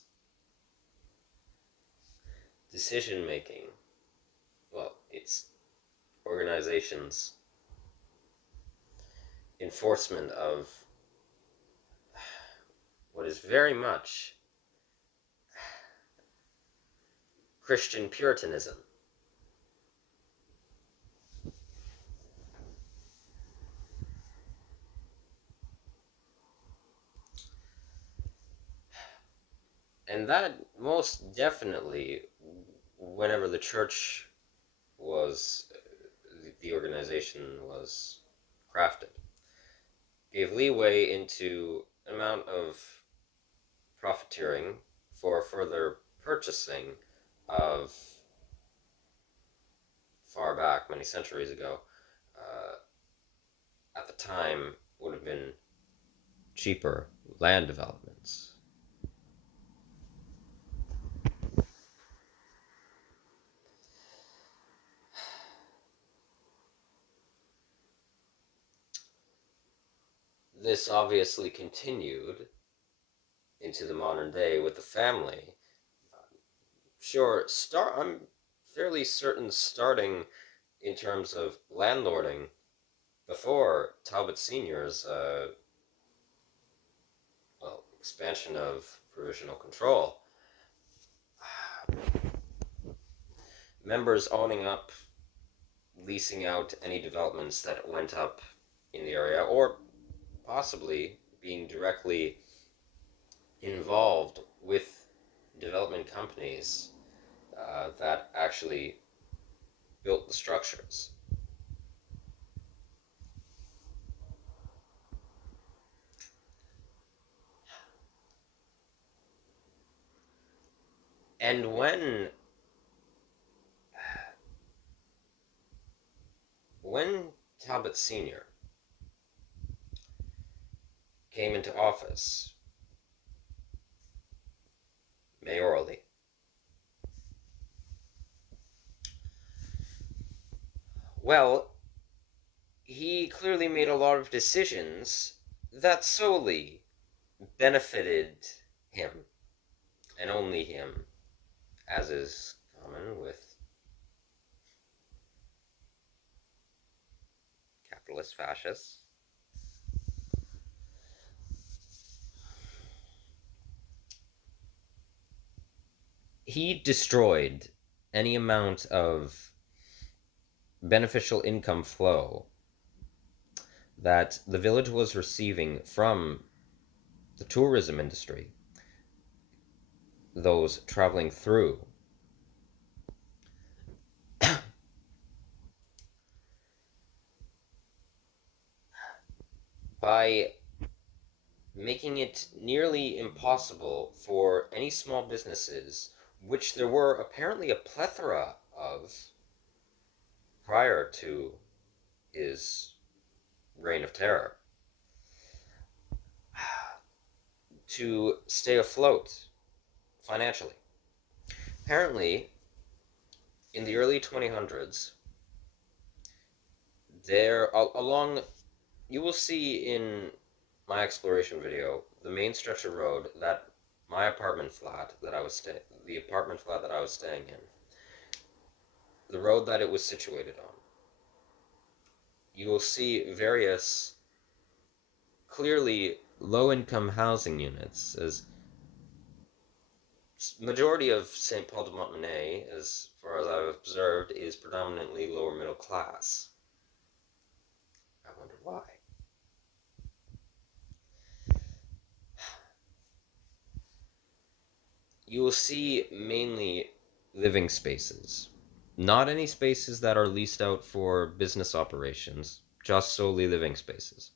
decision making, well, its organization's enforcement of what is very much Christian Puritanism. And that most definitely, whenever the church was, the organization was crafted, gave leeway into an amount of profiteering for further purchasing of, far back, many centuries ago, at the time would have been cheaper land developments. This obviously continued into the modern day with the family. Sure, I'm fairly certain starting in terms of landlording before Talbot Senior's expansion of provisional control. Members owning up, leasing out any developments that went up in the area, or possibly being directly involved with development companies that actually built the structures. And when Talbot Sr. came into office mayorally, well, he clearly made a lot of decisions that solely benefited him, and only him, as is common with capitalist fascists. He destroyed any amount of beneficial income flow that the village was receiving from the tourism industry, those traveling through. By making it nearly impossible for any small businesses, which there were apparently a plethora of prior to his reign of terror, to stay afloat financially. Apparently, in the early 2000s, you will see in my exploration video, the main stretch of road that my apartment flat that I was the apartment flat that I was staying in, the road that it was situated on, you will see various clearly low-income housing units, as majority of St. Paul de Montminy, as far as I've observed, is predominantly lower middle class. I wonder why. You will see mainly living spaces. Not any spaces that are leased out for business operations, just solely living spaces.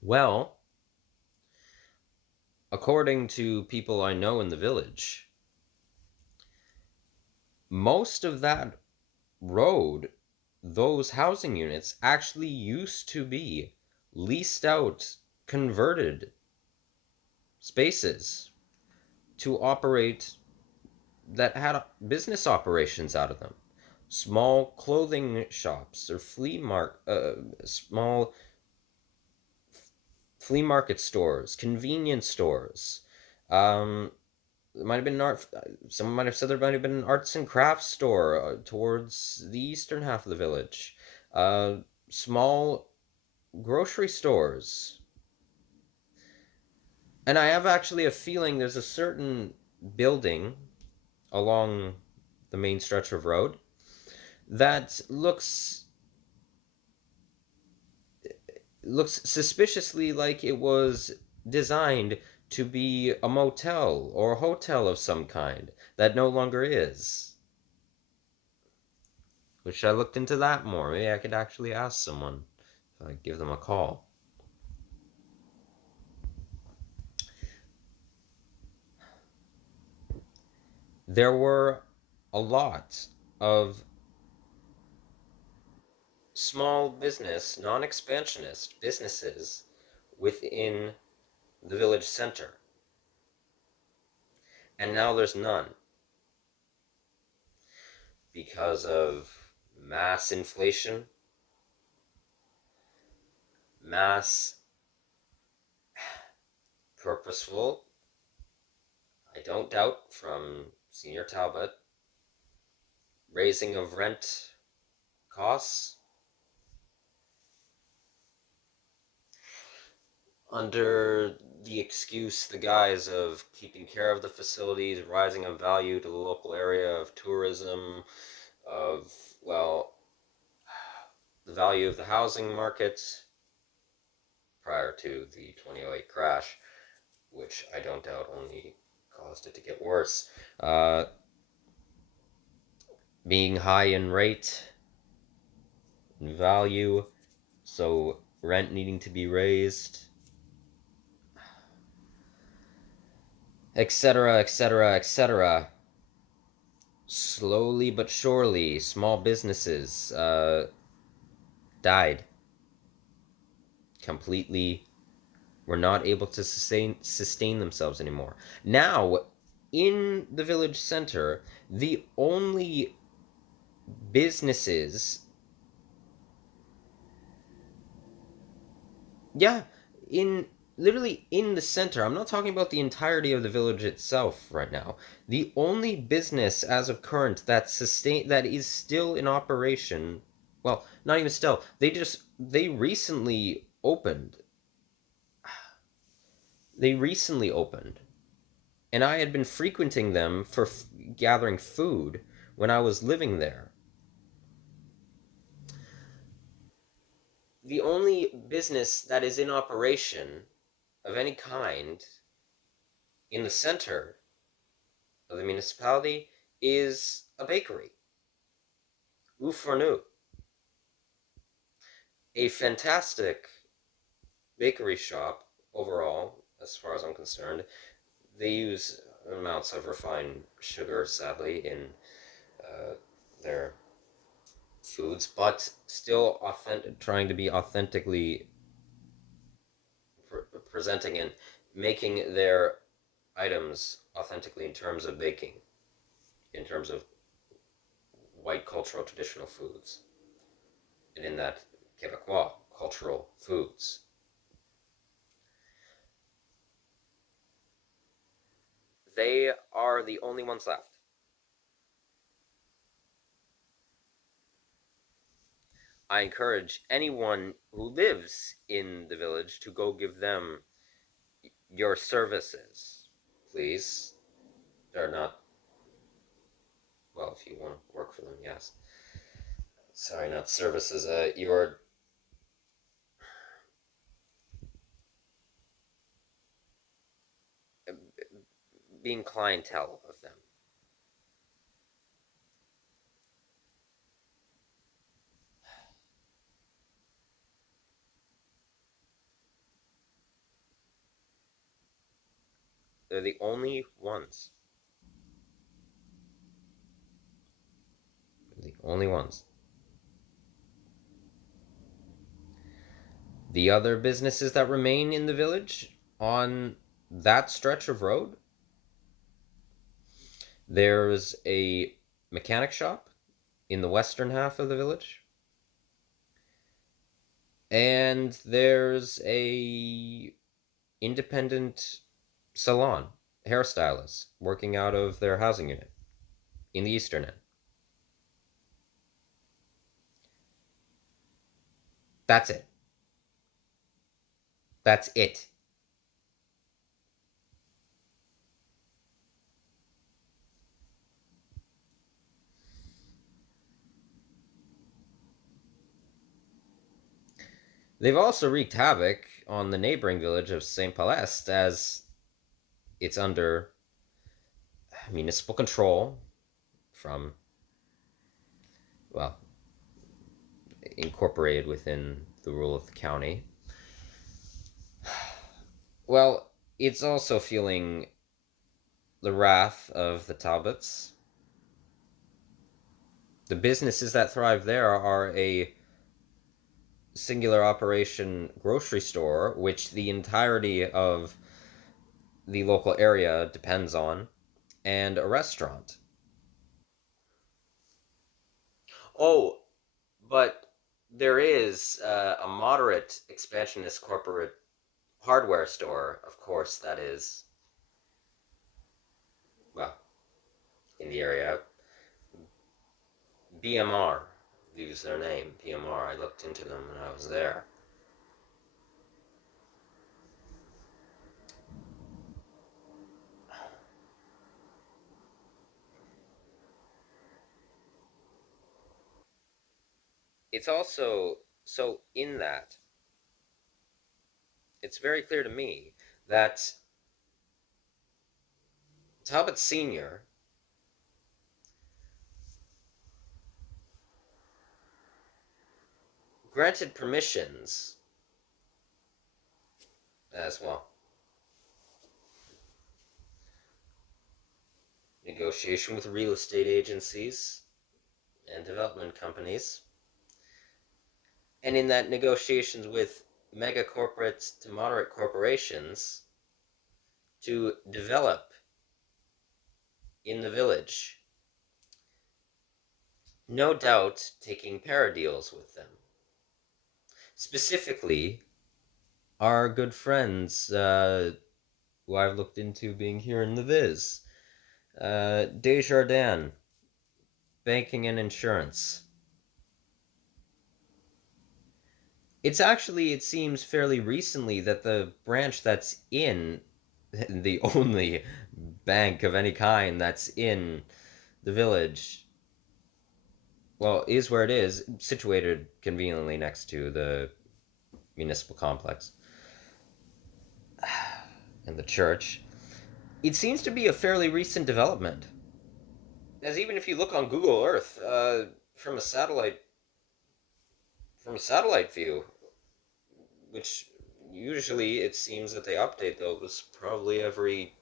Well, according to people I know in the village, most of that road, those housing units actually used to be leased out, converted spaces to operate, that had business operations out of them. Small clothing shops or small flea market stores, convenience stores. It might have been someone might have said there might have been an arts and crafts store towards the eastern half of the village. Small grocery stores. And I have actually a feeling there's a certain building along the main stretch of road that looks suspiciously like it was designed to be a motel or a hotel of some kind that no longer is. Wish I looked into that more. Maybe I could actually ask someone if I give them a call. There were a lot of small business, non-expansionist businesses within the village center. And now there's none. Because of mass inflation, mass purposeful, I don't doubt, from Senior Talbot, raising of rent costs under the excuse, the guise of keeping care of the facilities, rising of value to the local area, of tourism, of, well, the value of the housing market prior to the 2008 crash, which I don't doubt only caused it to get worse. Being high in rate and value, so rent needing to be raised, etc., etc., etc. Slowly but surely, small businesses died completely, were not able to sustain themselves anymore. Now, in the village center, the only businesses, yeah, in literally in the center, I'm not talking about the entirety of the village itself right now. The only business as of current that is still in operation, well, not even still, they recently opened. They recently opened, and I had been frequenting them for gathering food when I was living there. The only business that is in operation of any kind in the center of the municipality is a bakery, Ou Fourneau, a fantastic bakery shop overall, as far as I'm concerned. They use amounts of refined sugar, sadly, in their foods, but still trying to be authentically presenting and making their items authentically in terms of baking, in terms of white cultural traditional foods, and in that Quebecois cultural foods. They are the only ones left. I encourage anyone who lives in the village to go give them your services, please. They're not, well, if you want to work for them, yes. Sorry, not services. You're being clientele of them. They're the only ones. They're the only ones. The other businesses that remain in the village on that stretch of road, there's a mechanic shop in the western half of the village, and there's a independent salon hairstylist working out of their housing unit in the eastern end. That's it. That's it. They've also wreaked havoc on the neighboring village of St. Palest, as it's under municipal control from, well, incorporated within the rule of the county. Well, it's also feeling the wrath of the Talbots. The businesses that thrive there are a singular operation grocery store, which the entirety of the local area depends on, and a restaurant. Oh, but there is a moderate expansionist corporate hardware store, of course, that is, well, in the area. BMR, use their name, PMR. I looked into them when I was there. It's also, so in that, it's very clear to me that Talbot Sr. granted permissions as well. Negotiation with real estate agencies and development companies. And in that negotiations with mega corporates to moderate corporations to develop in the village. No doubt taking paradeals with them. Specifically, our good friends who I've looked into being here in the Viz. Desjardins, banking and insurance. It's actually, it seems fairly recently that the branch that's in, the only bank of any kind that's in the village, well, is where it is, situated conveniently next to the municipal complex and the church. It seems to be a fairly recent development. As even if you look on Google Earth, from a satellite view, which usually it seems that they update those probably every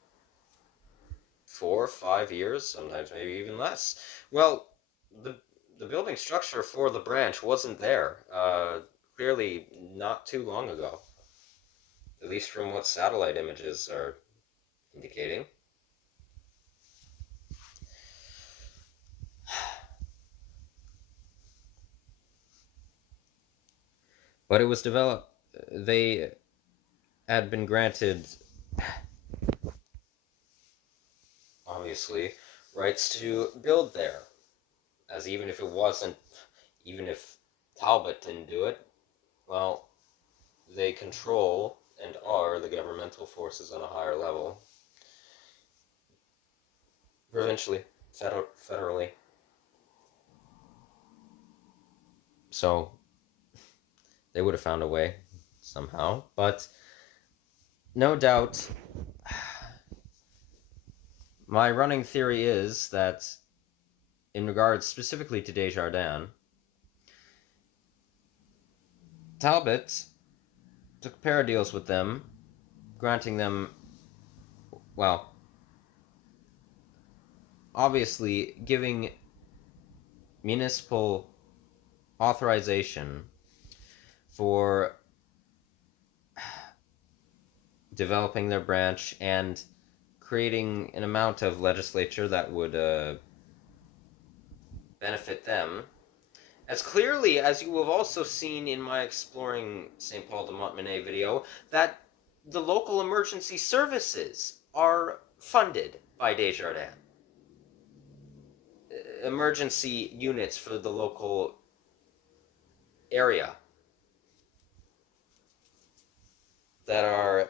4 or 5 years, sometimes maybe even less. Well, the building structure for the branch wasn't there. Clearly, not too long ago. At least from what satellite images are indicating. But it was developed. They had been granted, obviously, rights to build there. As even if it wasn't, even if Talbot didn't do it, well, they control and are the governmental forces on a higher level. Provincially, federally. So, they would have found a way somehow. But, no doubt, my running theory is that, in regards specifically to Desjardins, Talbot took paradeals with them, granting them, well, obviously giving municipal authorization for developing their branch and creating an amount of legislature that would benefit them. As clearly as you have also seen in my Exploring St. Paul de Montminy video, that the local emergency services are funded by Desjardins. Emergency units for the local area that are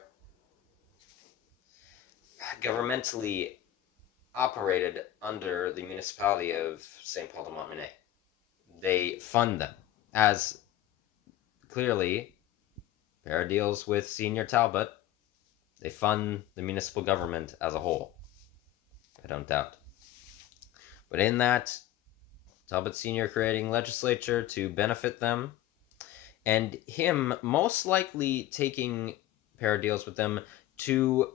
governmentally operated under the municipality of St. Paul de Montminy. They fund them, as clearly Bear deals with Senior Talbot They fund the municipal government as a whole. I don't doubt. But in that, Talbot Sr. creating legislature to benefit them, and him most likely taking pair deals with them to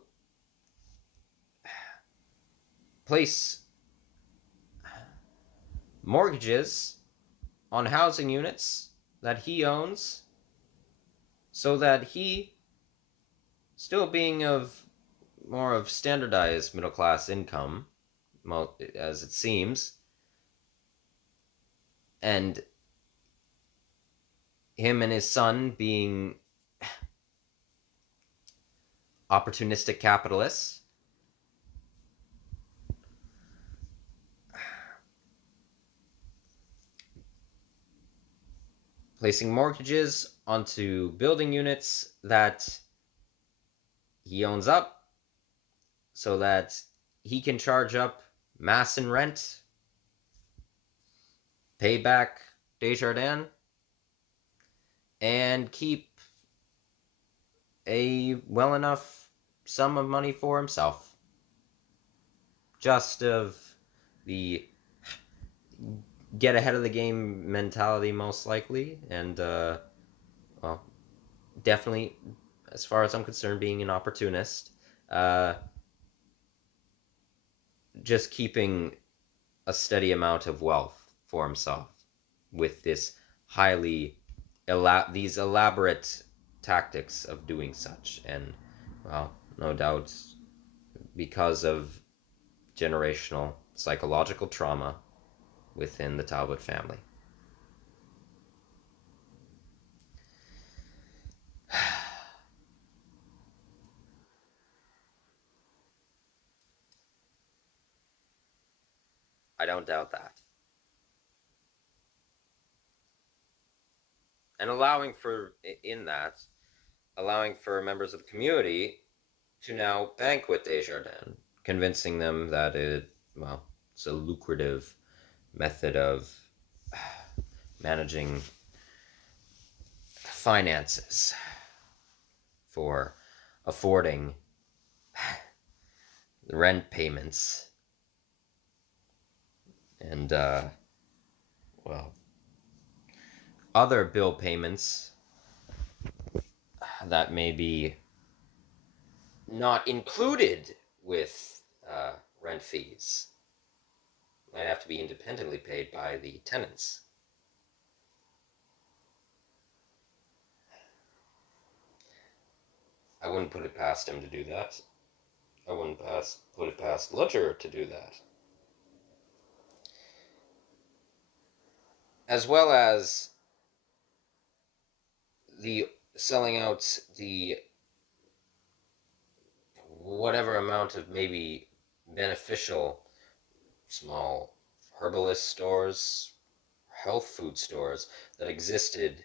place mortgages on housing units that he owns so that he, still being of more of standardized middle class income, as it seems, and him and his son being opportunistic capitalists, placing mortgages onto building units that he owns up so that he can charge up mass in rent, pay back Desjardins, and keep a well enough sum of money for himself. Just of the get ahead of the game mentality, most likely, and well, definitely, as far as I'm concerned, being an opportunist. Just keeping a steady amount of wealth for himself with this these elaborate tactics of doing such, and well, no doubt because of generational psychological trauma within the Talbot family. I don't doubt that. And allowing for, in that, allowing for members of the community to now bank with Desjardins, convincing them that it's a lucrative method of managing finances for affording rent payments and other bill payments that may be not included with rent fees. Might have to be independently paid by the tenants. I wouldn't put it past him to do that. I wouldn't put it past Ludger to do that. As well as the selling out the whatever amount of maybe beneficial small herbalist stores, health food stores that existed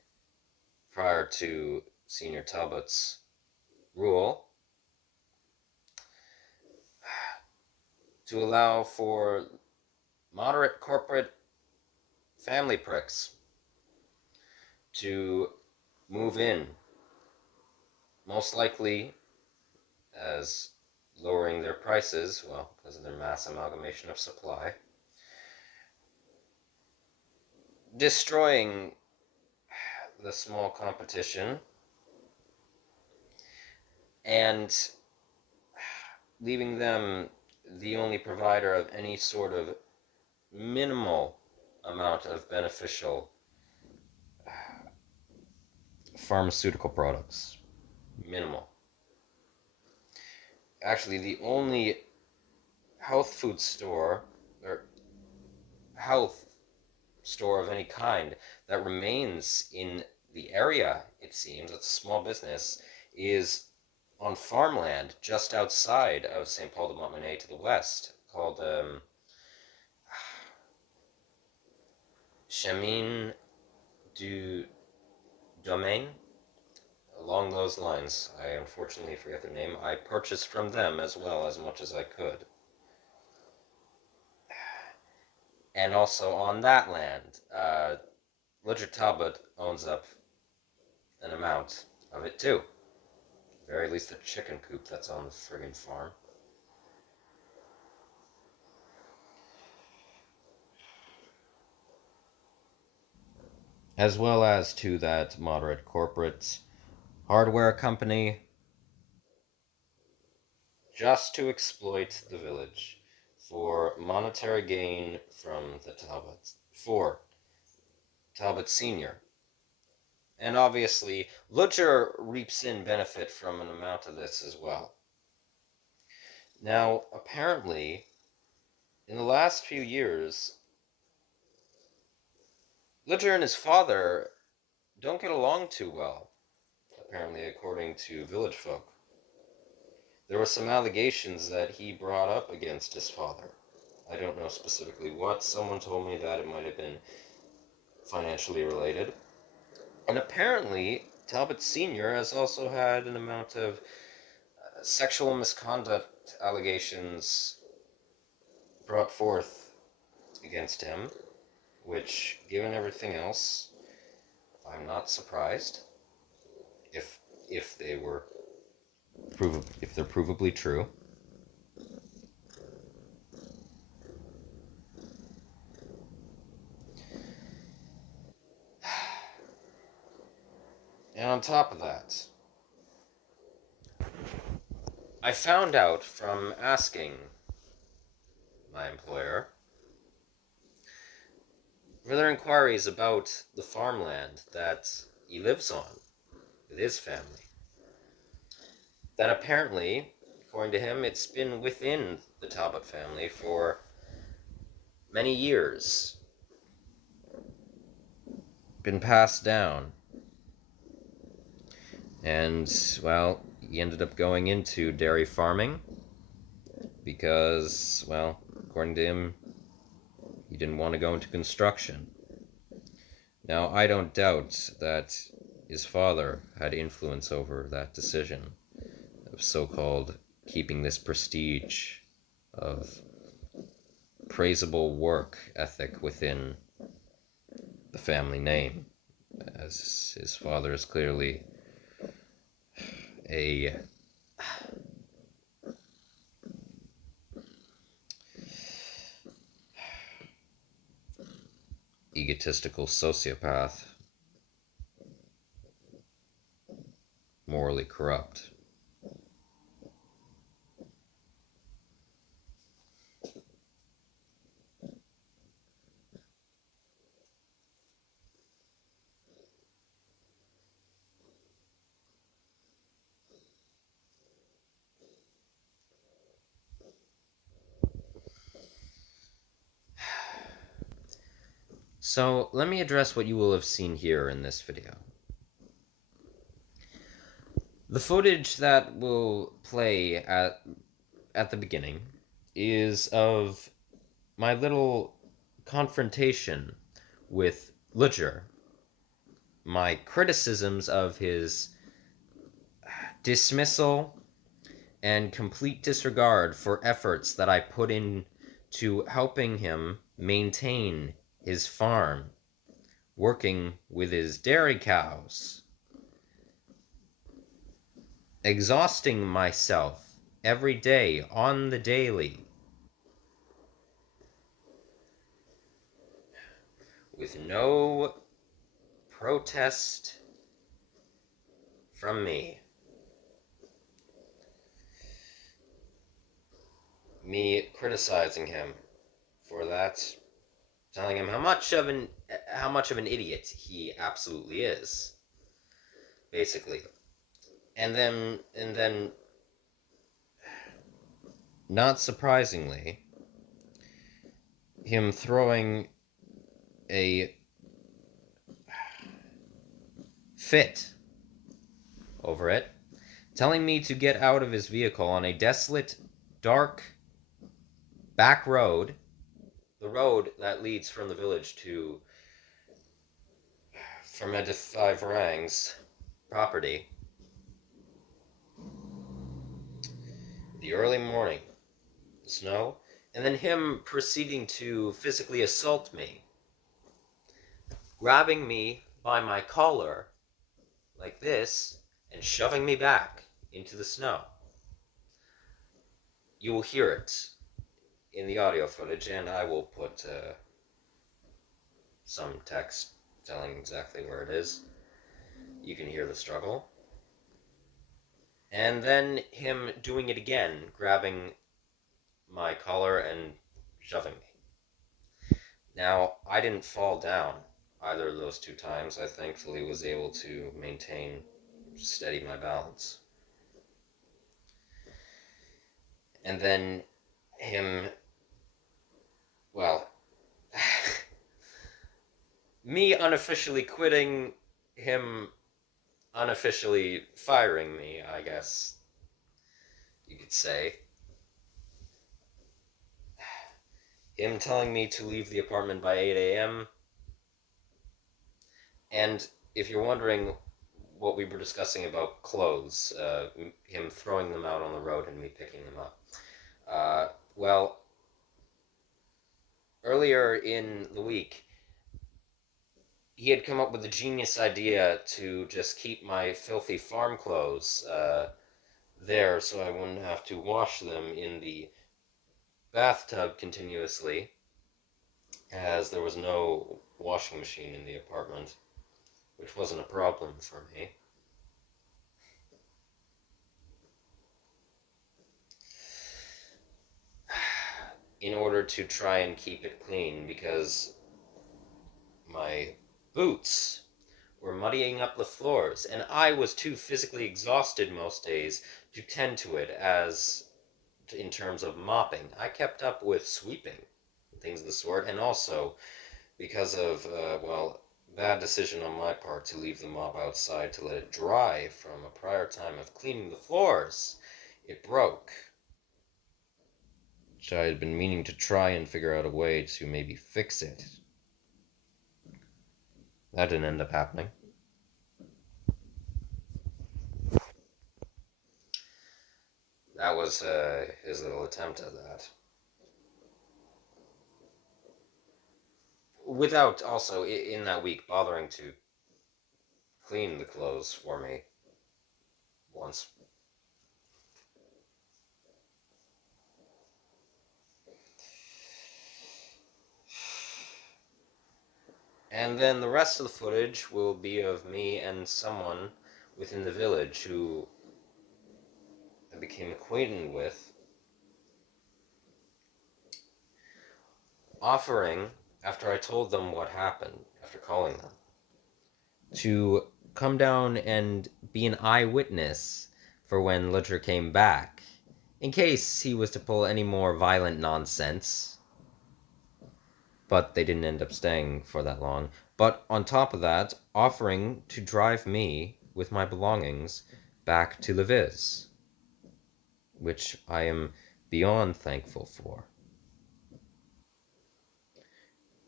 prior to Senior Talbot's rule to allow for moderate corporate family pricks to move in, most likely as lowering their prices, well, because of their mass amalgamation of supply, destroying the small competition, and leaving them the only provider of any sort of minimal amount of beneficial pharmaceutical products. Minimal. Actually, the only health food store or health store of any kind that remains in the area, it seems, it's a small business, is on farmland just outside of St. Paul de Montminy to the west, called Chemin du Domaine. Along those lines, I unfortunately forget their name. I purchased from them as well as much as I could. And also on that land, Ludger Talbot owns up an amount of it too. very least the chicken coop that's on the friggin' farm. As well as to that moderate corporate hardware company, just to exploit the village for monetary gain from the Talbots, for Talbot Sr. And obviously, Lutcher reaps in benefit from an amount of this as well. Now, apparently, in the last few years, Lutcher and his father don't get along too well, apparently, according to village folk. There were some allegations that he brought up against his father. I don't know specifically what. Someone told me that it might have been financially related. And apparently, Talbot Sr. has also had an amount of sexual misconduct allegations brought forth against him, which, given everything else, I'm not surprised if they were if they're provably true. And on top of that, I found out from asking my employer further inquiries about the farmland that he lives on with his family, that apparently, according to him, it's been within the Talbot family for many years, been passed down. And, well, he ended up going into dairy farming because, well, according to him, he didn't want to go into construction. Now, I don't doubt that his father had influence over that decision of so-called keeping this prestige of praisable work ethic within the family name, as his father is clearly a egotistical sociopath, morally corrupt. So, let me address what you will have seen here in this video. The footage that will play at the beginning is of my little confrontation with Lutcher, my criticisms of his dismissal and complete disregard for efforts that I put in to helping him maintain his farm, working with his dairy cows, exhausting myself every day on the daily with no protest from me. Me criticizing him for that, telling him how much of an idiot he absolutely is, basically. And then not surprisingly, him throwing a fit over it, telling me to get out of his vehicle on a desolate, dark back road, the road that leads from the village to Fermedify-Varang's property. The early morning, the snow, and then him proceeding to physically assault me, grabbing me by my collar like this and shoving me back into the snow. You will hear it in the audio footage, and I will put some text telling exactly where it is. You can hear the struggle. And then him doing it again, grabbing my collar and shoving me. Now, I didn't fall down either of those two times. I thankfully was able to steady my balance. And then him, well, me unofficially quitting, him unofficially firing me, I guess you could say. Him telling me to leave the apartment by 8 a.m. And if you're wondering what we were discussing about clothes, him throwing them out on the road and me picking them up. Well, earlier in the week, he had come up with a genius idea to just keep my filthy farm clothes there so I wouldn't have to wash them in the bathtub continuously, as there was no washing machine in the apartment, which wasn't a problem for me. In order to try and keep it clean, because my boots were muddying up the floors, and I was too physically exhausted most days to tend to it as in terms of mopping. I kept up with sweeping, things of the sort, and also because of, bad decision on my part to leave the mop outside to let it dry from a prior time of cleaning the floors, it broke. Which I had been meaning to try and figure out a way to maybe fix it. That didn't end up happening. That was his little attempt at that. Without also, in that week, bothering to clean the clothes for me once. And then the rest of the footage will be of me and someone within the village who I became acquainted with, offering, after I told them what happened, after calling them, to come down and be an eyewitness for when Luther came back, in case he was to pull any more violent nonsense. But they didn't end up staying for that long. But on top of that, offering to drive me with my belongings back to Leviz, which I am beyond thankful for.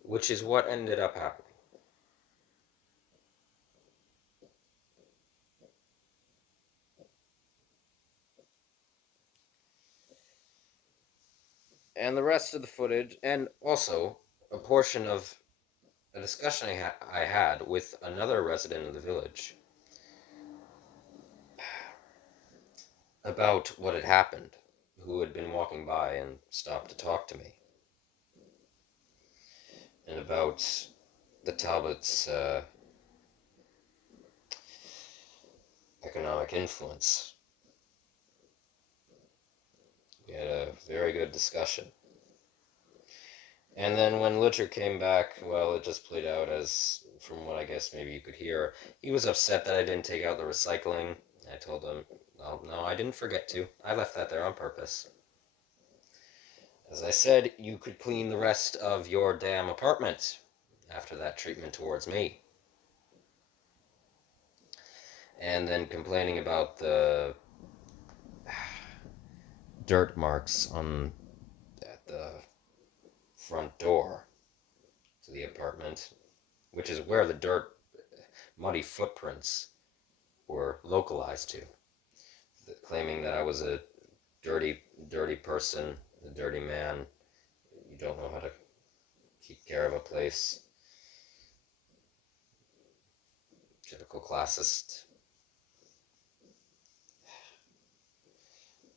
Which is what ended up happening. And the rest of the footage, and also a portion of a discussion I had with another resident of the village about what had happened, who had been walking by and stopped to talk to me, and about the Talbots' economic influence. We had a very good discussion. And then when Luther came back, well, it just played out as, from what I guess maybe you could hear, he was upset that I didn't take out the recycling. I told him, well, no, I didn't forget to. I left that there on purpose. As I said, you could clean the rest of your damn apartment after that treatment towards me. And then complaining about the dirt marks at the front door to the apartment, which is where the muddy footprints were localized to, claiming that I was a dirty person, a dirty man. You don't know how to keep care of a place. Typical classist.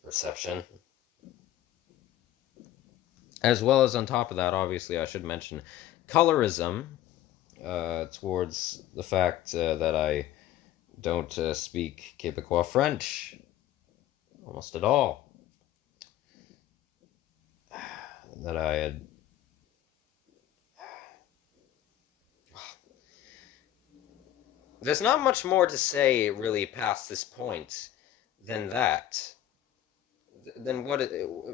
perception. As well as on top of that, obviously, I should mention colorism towards the fact that I don't speak Quebecois French almost at all. That I had. There's not much more to say really past this point than that. Then what?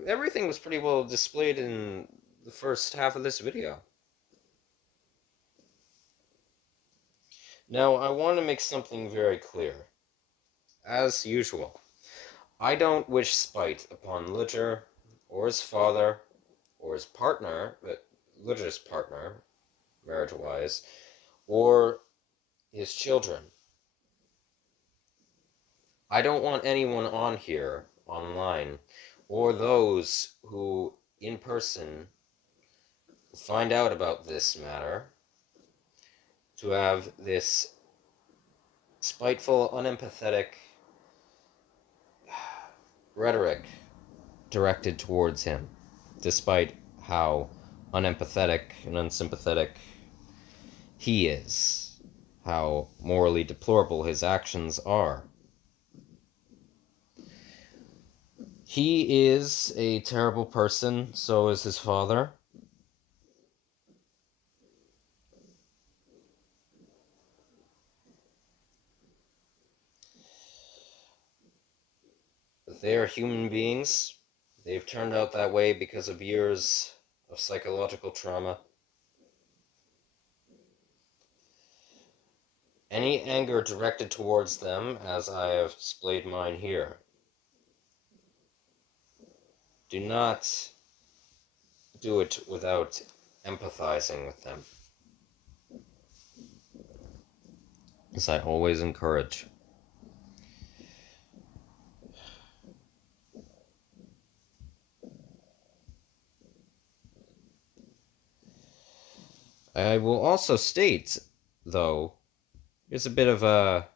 Everything was pretty well displayed in the first half of this video. Now, I want to make something very clear. As usual, I don't wish spite upon Ludger, or his father, or his partner, but Ludger's partner, marriage-wise, or his children. I don't want anyone on here, online, or those who, in person, find out about this matter, to have this spiteful, unempathetic rhetoric directed towards him, despite how unempathetic and unsympathetic he is, how morally deplorable his actions are. He is a terrible person, so is his father. They are human beings. They've turned out that way because of years of psychological trauma. Any anger directed towards them, as I have displayed mine here, do not do it without empathizing with them, as I always encourage. I will also state, though, there's a bit of a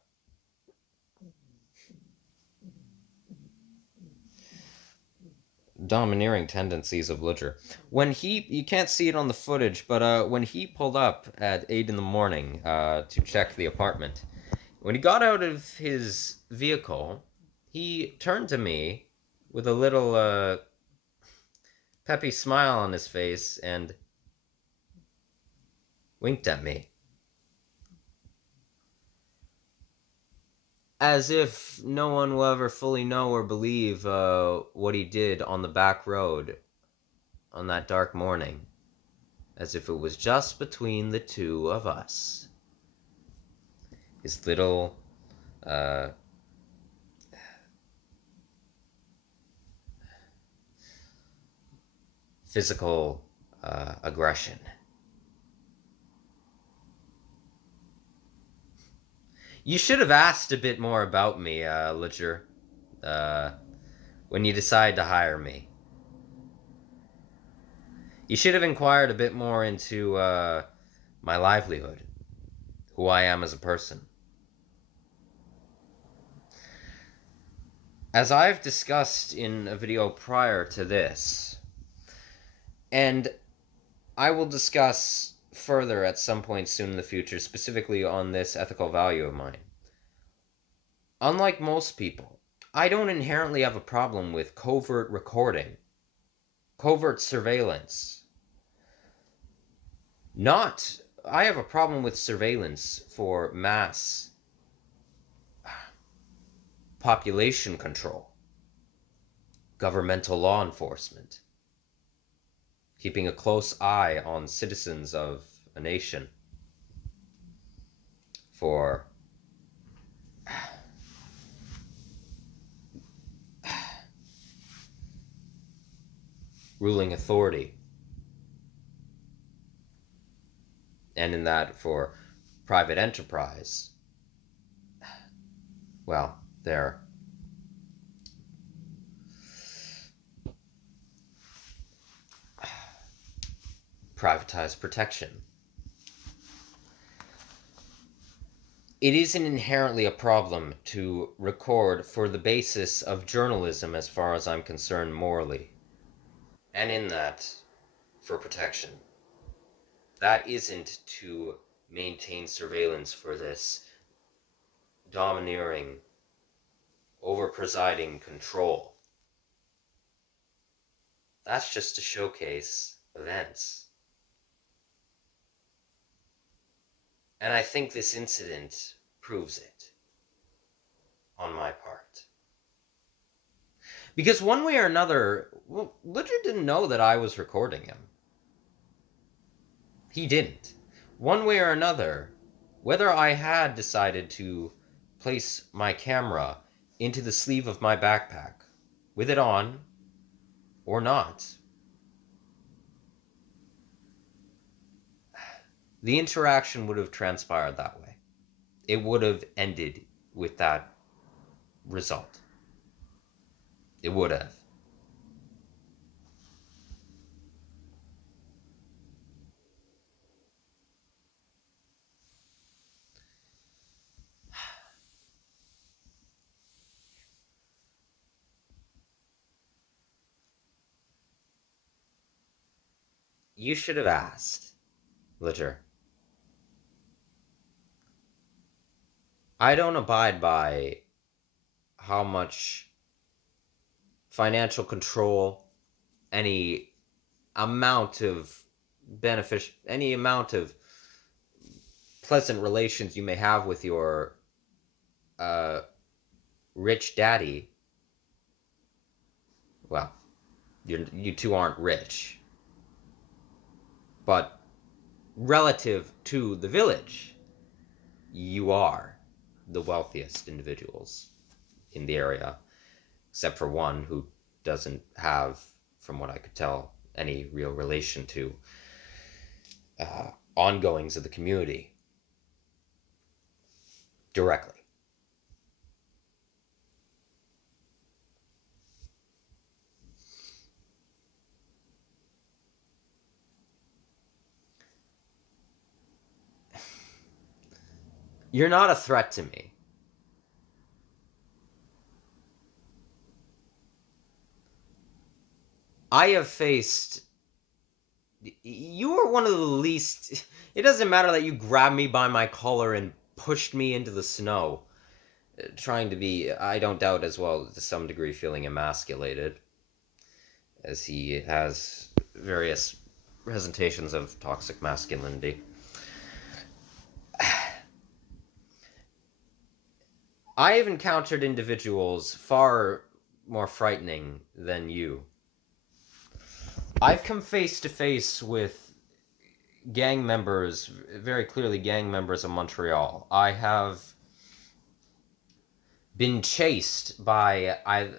domineering tendencies of Ludger. When you can't see it on the footage, but when he pulled up at 8 in the morning to check the apartment, when he got out of his vehicle, he turned to me with a little peppy smile on his face and winked at me. As if no one will ever fully know or believe what he did on the back road on that dark morning. As if it was just between the two of us. His little physical aggression. You should have asked a bit more about me, Ludger, when you decided to hire me. You should have inquired a bit more into my livelihood, who I am as a person. As I've discussed in a video prior to this, and I will discuss further at some point soon in the future, specifically on this ethical value of mine. Unlike most people, I don't inherently have a problem with covert recording, covert surveillance. I have a problem with surveillance for mass population control, governmental law enforcement, keeping a close eye on citizens of a nation for ruling authority, and in that for private enterprise. Well, they're privatized protection. it isn't inherently a problem to record for the basis of journalism, as far as I'm concerned, morally. And in that, for protection. That isn't to maintain surveillance for this domineering, over-presiding control. That's just to showcase events. And I think this incident proves it, on my part. Because one way or another, well, Ledger didn't know that I was recording him. He didn't. One way or another, whether I had decided to place my camera into the sleeve of my backpack, with it on, or not, the interaction would have transpired that way. It would have ended with that result. It would have. You should have asked, Ledger. I don't abide by how much financial control, any amount of any amount of pleasant relations you may have with your uh, rich daddy. Well, you two aren't rich, but relative to the village, you are the wealthiest individuals in the area, except for one who doesn't have, from what I could tell, any real relation to ongoings of the community directly. You're not a threat to me. I have faced. You are one of the least. It doesn't matter that you grabbed me by my collar and pushed me into the snow, trying to be, I don't doubt as well, to some degree, feeling emasculated, as he has various presentations of toxic masculinity. I have encountered individuals far more frightening than you. I've come face to face with gang members, very clearly gang members of Montreal. I have been chased by an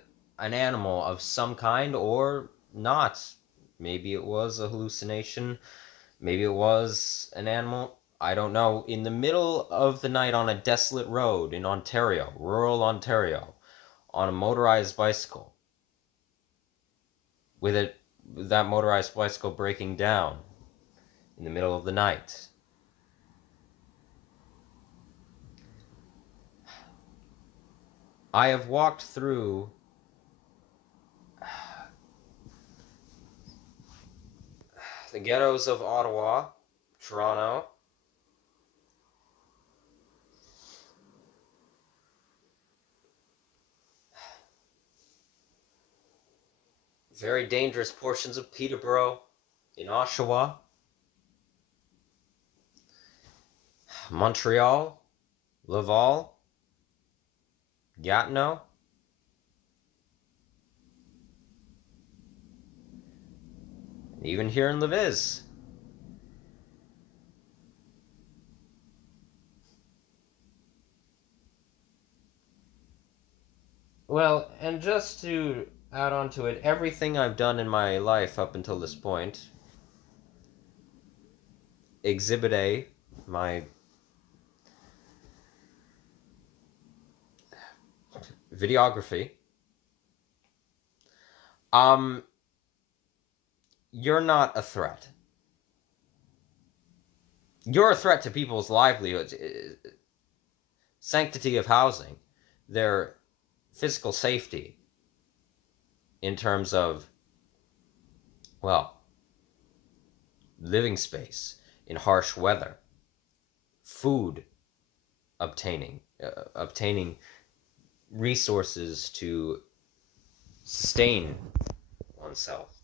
animal of some kind or not. Maybe it was a hallucination. Maybe it was an animal. I don't know. In the middle of the night on a desolate road in Ontario, rural Ontario, on a motorized bicycle, with that motorized bicycle breaking down in the middle of the night. I have walked through the ghettos of Ottawa, Toronto, very dangerous portions of Peterborough, in Oshawa, Montreal, Laval, Gatineau, even here in Lévis. Well, and just to add on to it, everything I've done in my life up until this point, Exhibit A, my videography, you're not a threat. You're a threat to people's livelihoods. sanctity of housing, their physical safety in terms of, well, living space in harsh weather, food obtaining resources to sustain oneself,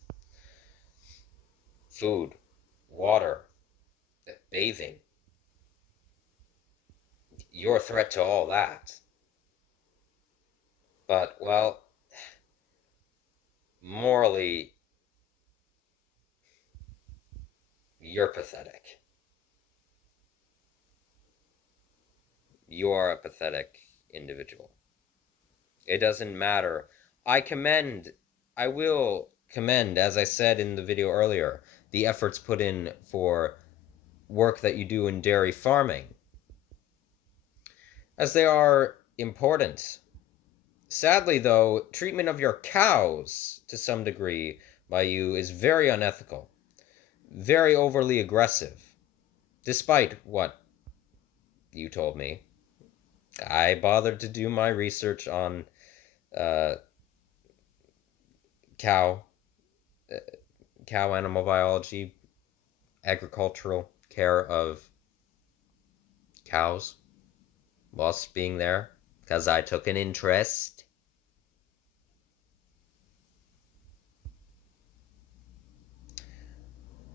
food, water, bathing, you're a threat to all that. But, well, morally, you're pathetic. You are a pathetic individual. It doesn't matter. I will commend, as I said in the video earlier, the efforts put in for work that you do in dairy farming, as they are important. Sadly, though, treatment of your cows, to some degree, by you is very unethical, very overly aggressive, despite what you told me. I bothered to do my research on uh, cow animal biology, agricultural care of cows, whilst being there, because I took an interest.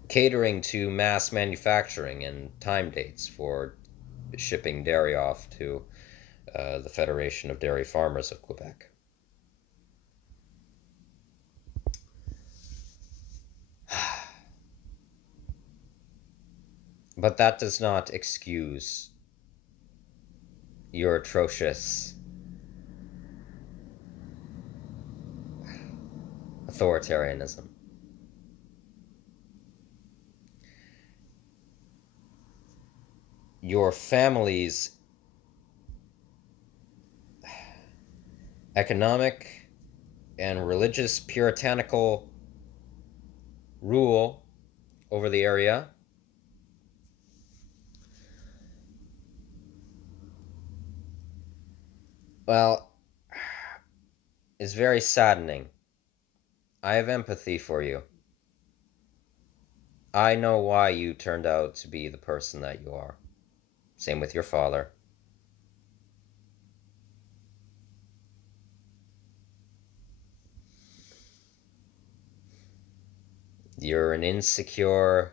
Catering to mass manufacturing and time dates for shipping dairy off to the Federation of Dairy Farmers of Quebec. But that does not excuse your atrocious authoritarianism. Your family's economic and religious puritanical rule over the area well, is very saddening. I have empathy for you. I know why you turned out to be the person that you are. Same with your father. You're an insecure,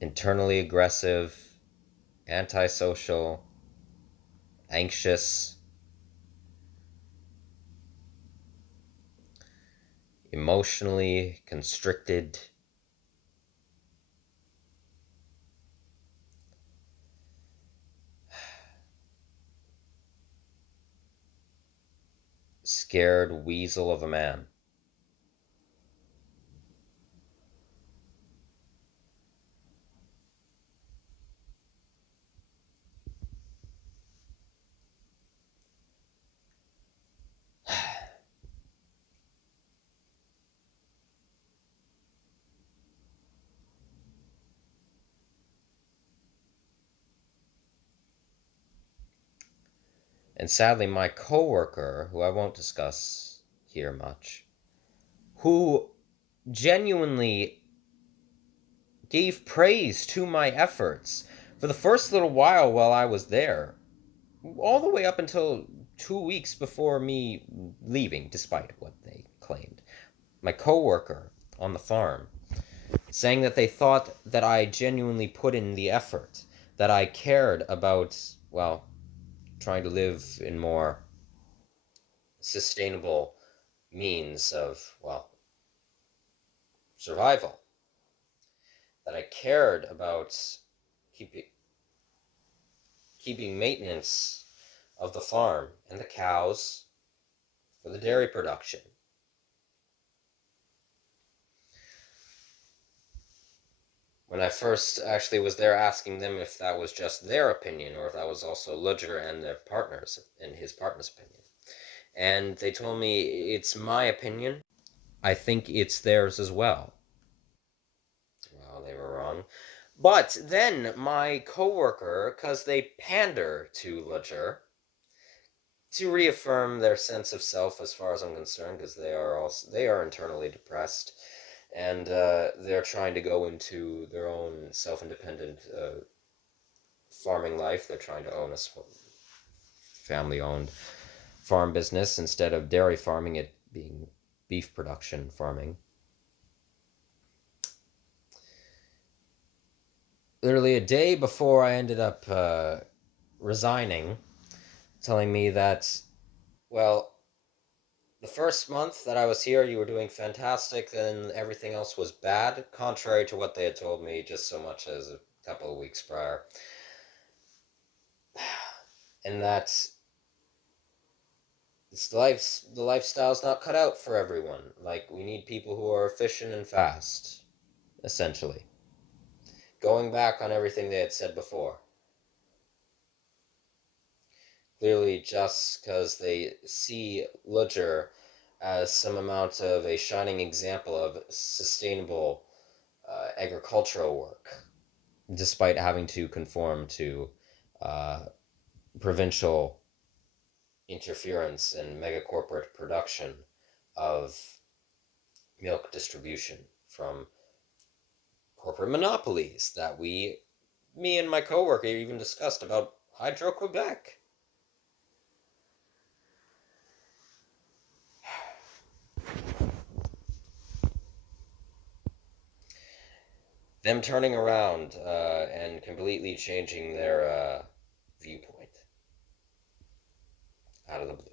internally aggressive, antisocial, anxious, emotionally constricted, scared weasel of a man. And sadly, my coworker, who I won't discuss here much, who genuinely gave praise to my efforts for the first little while I was there, all the way up until 2 weeks before me leaving, despite what they claimed. My coworker on the farm, saying that they thought that I genuinely put in the effort, that I cared about, well, trying to live in more sustainable means of, well, survival, that I cared about keeping maintenance of the farm and the cows for the dairy production. When I first actually was there asking them if that was just their opinion or if that was also Ludger and their partners and his partner's opinion. And they told me, it's my opinion. I think it's theirs as well. Well, they were wrong. But then my coworker, because they pander to Ledger to reaffirm their sense of self, as far as I'm concerned, because they are internally depressed, and they're trying to go into their own self-independent farming life. They're trying to own a family-owned farm business instead of dairy farming, it being beef production farming. Literally a day before I ended up resigning, telling me that, well, the first month that I was here, you were doing fantastic, then everything else was bad, contrary to what they had told me just so much as a couple of weeks prior. And that the lifestyle's not cut out for everyone. Like, we need people who are efficient and fast, essentially. Going back on everything they had said before. Clearly, just because they see Lutcher as some amount of a shining example of sustainable agricultural work, despite having to conform to provincial interference and megacorporate production of milk distribution from corporate monopolies that me and my coworker even discussed about Hydro-Quebec. Them turning around and completely changing their viewpoint out of the blue.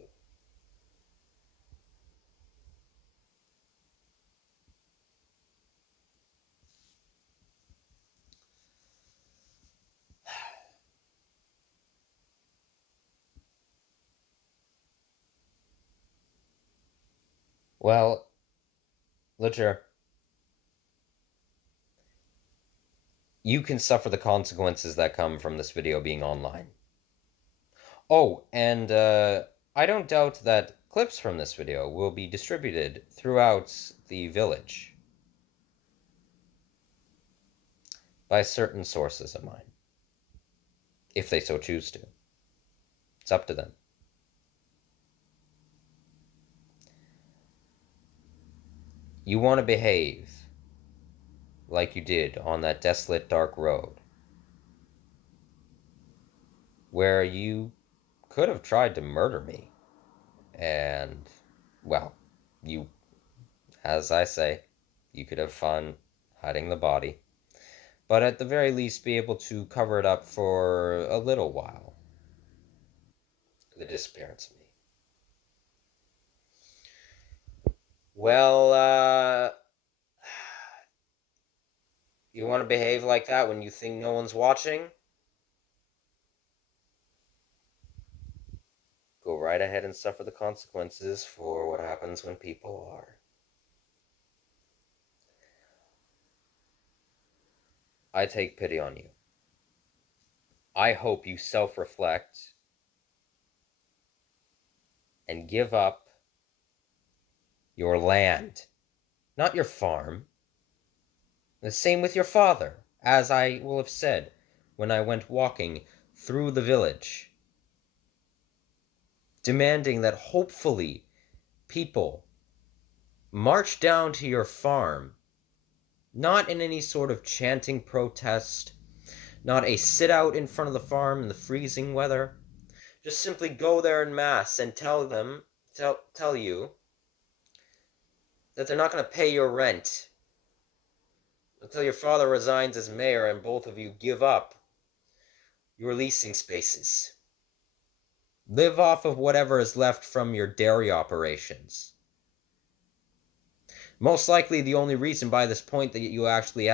Well, Lutcher, you can suffer the consequences that come from this video being online. Oh, and I don't doubt that clips from this video will be distributed throughout the village by certain sources of mine, if they so choose to. It's up to them. You want to behave like you did on that desolate, dark road, where you could have tried to murder me. And, well, you, as I say, you could have fun hiding the body, but at the very least be able to cover it up for a little while. The disappearance of me. Well, you want to behave like that when you think no one's watching? Go right ahead and suffer the consequences for what happens when people are. I take pity on you. I hope you self-reflect and give up your land, not your farm. The same with your father, as I will have said when I went walking through the village, demanding that hopefully people march down to your farm, not in any sort of chanting protest, not a sit out in front of the farm in the freezing weather. Just simply go there en masse and tell you that they're not going to pay your rent until your father resigns as mayor and both of you give up your leasing spaces. Live off of whatever is left from your dairy operations. Most likely the only reason by this point that you actually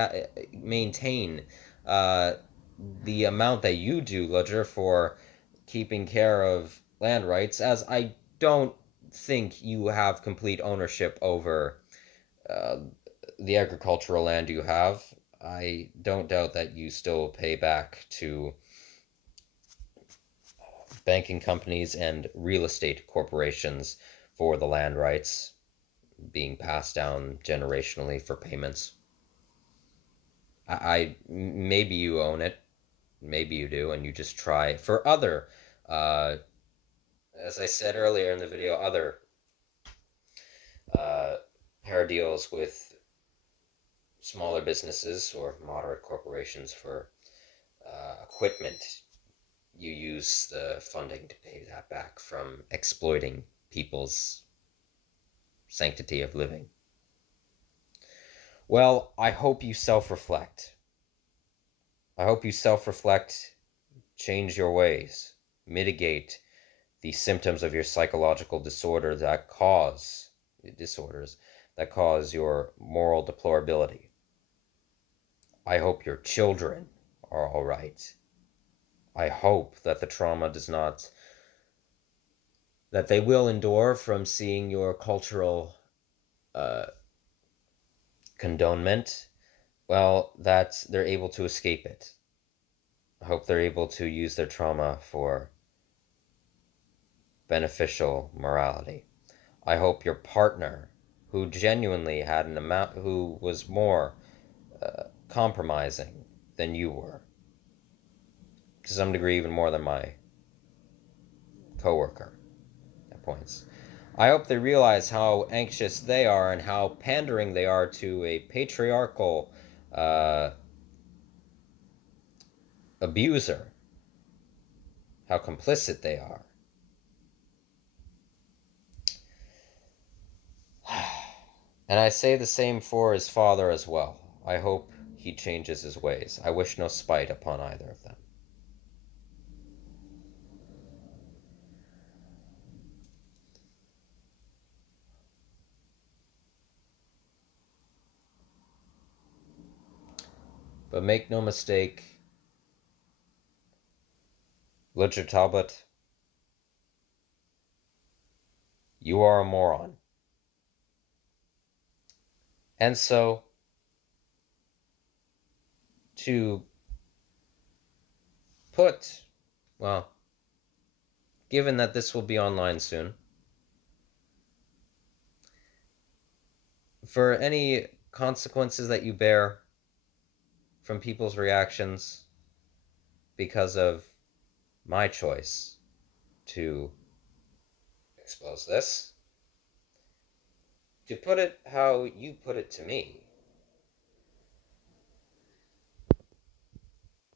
maintain the amount that you do, Ledger, for keeping care of land rights, as I don't think you have complete ownership over the agricultural land you have. I don't doubt that you still pay back to banking companies and real estate corporations for the land rights being passed down generationally for payments. Maybe you own it, maybe you do, and you just try for other, as I said earlier in the video, other hair deals with smaller businesses or moderate corporations for equipment. You use the funding to pay that back from exploiting people's sanctity of living. Well, I hope you self-reflect. I hope you self-reflect, change your ways, mitigate the symptoms of your psychological disorders that cause your moral deplorability. I hope your children are all right. I hope that the trauma that they will endure from seeing your cultural condonement, well, that they're able to escape it. I hope they're able to use their trauma for beneficial morality. I hope your partner, who genuinely had who was more compromising than you were, to some degree even more than my coworker at points. I hope they realize how anxious they are and how pandering they are to a patriarchal abuser, how complicit they are. And I say the same for his father as well. I hope he changes his ways. I wish no spite upon either of them. But make no mistake, Richard Talbot, you are a moron. And so, to put, well, given that this will be online soon, for any consequences that you bear from people's reactions because of my choice to expose this, to put it how you put it to me,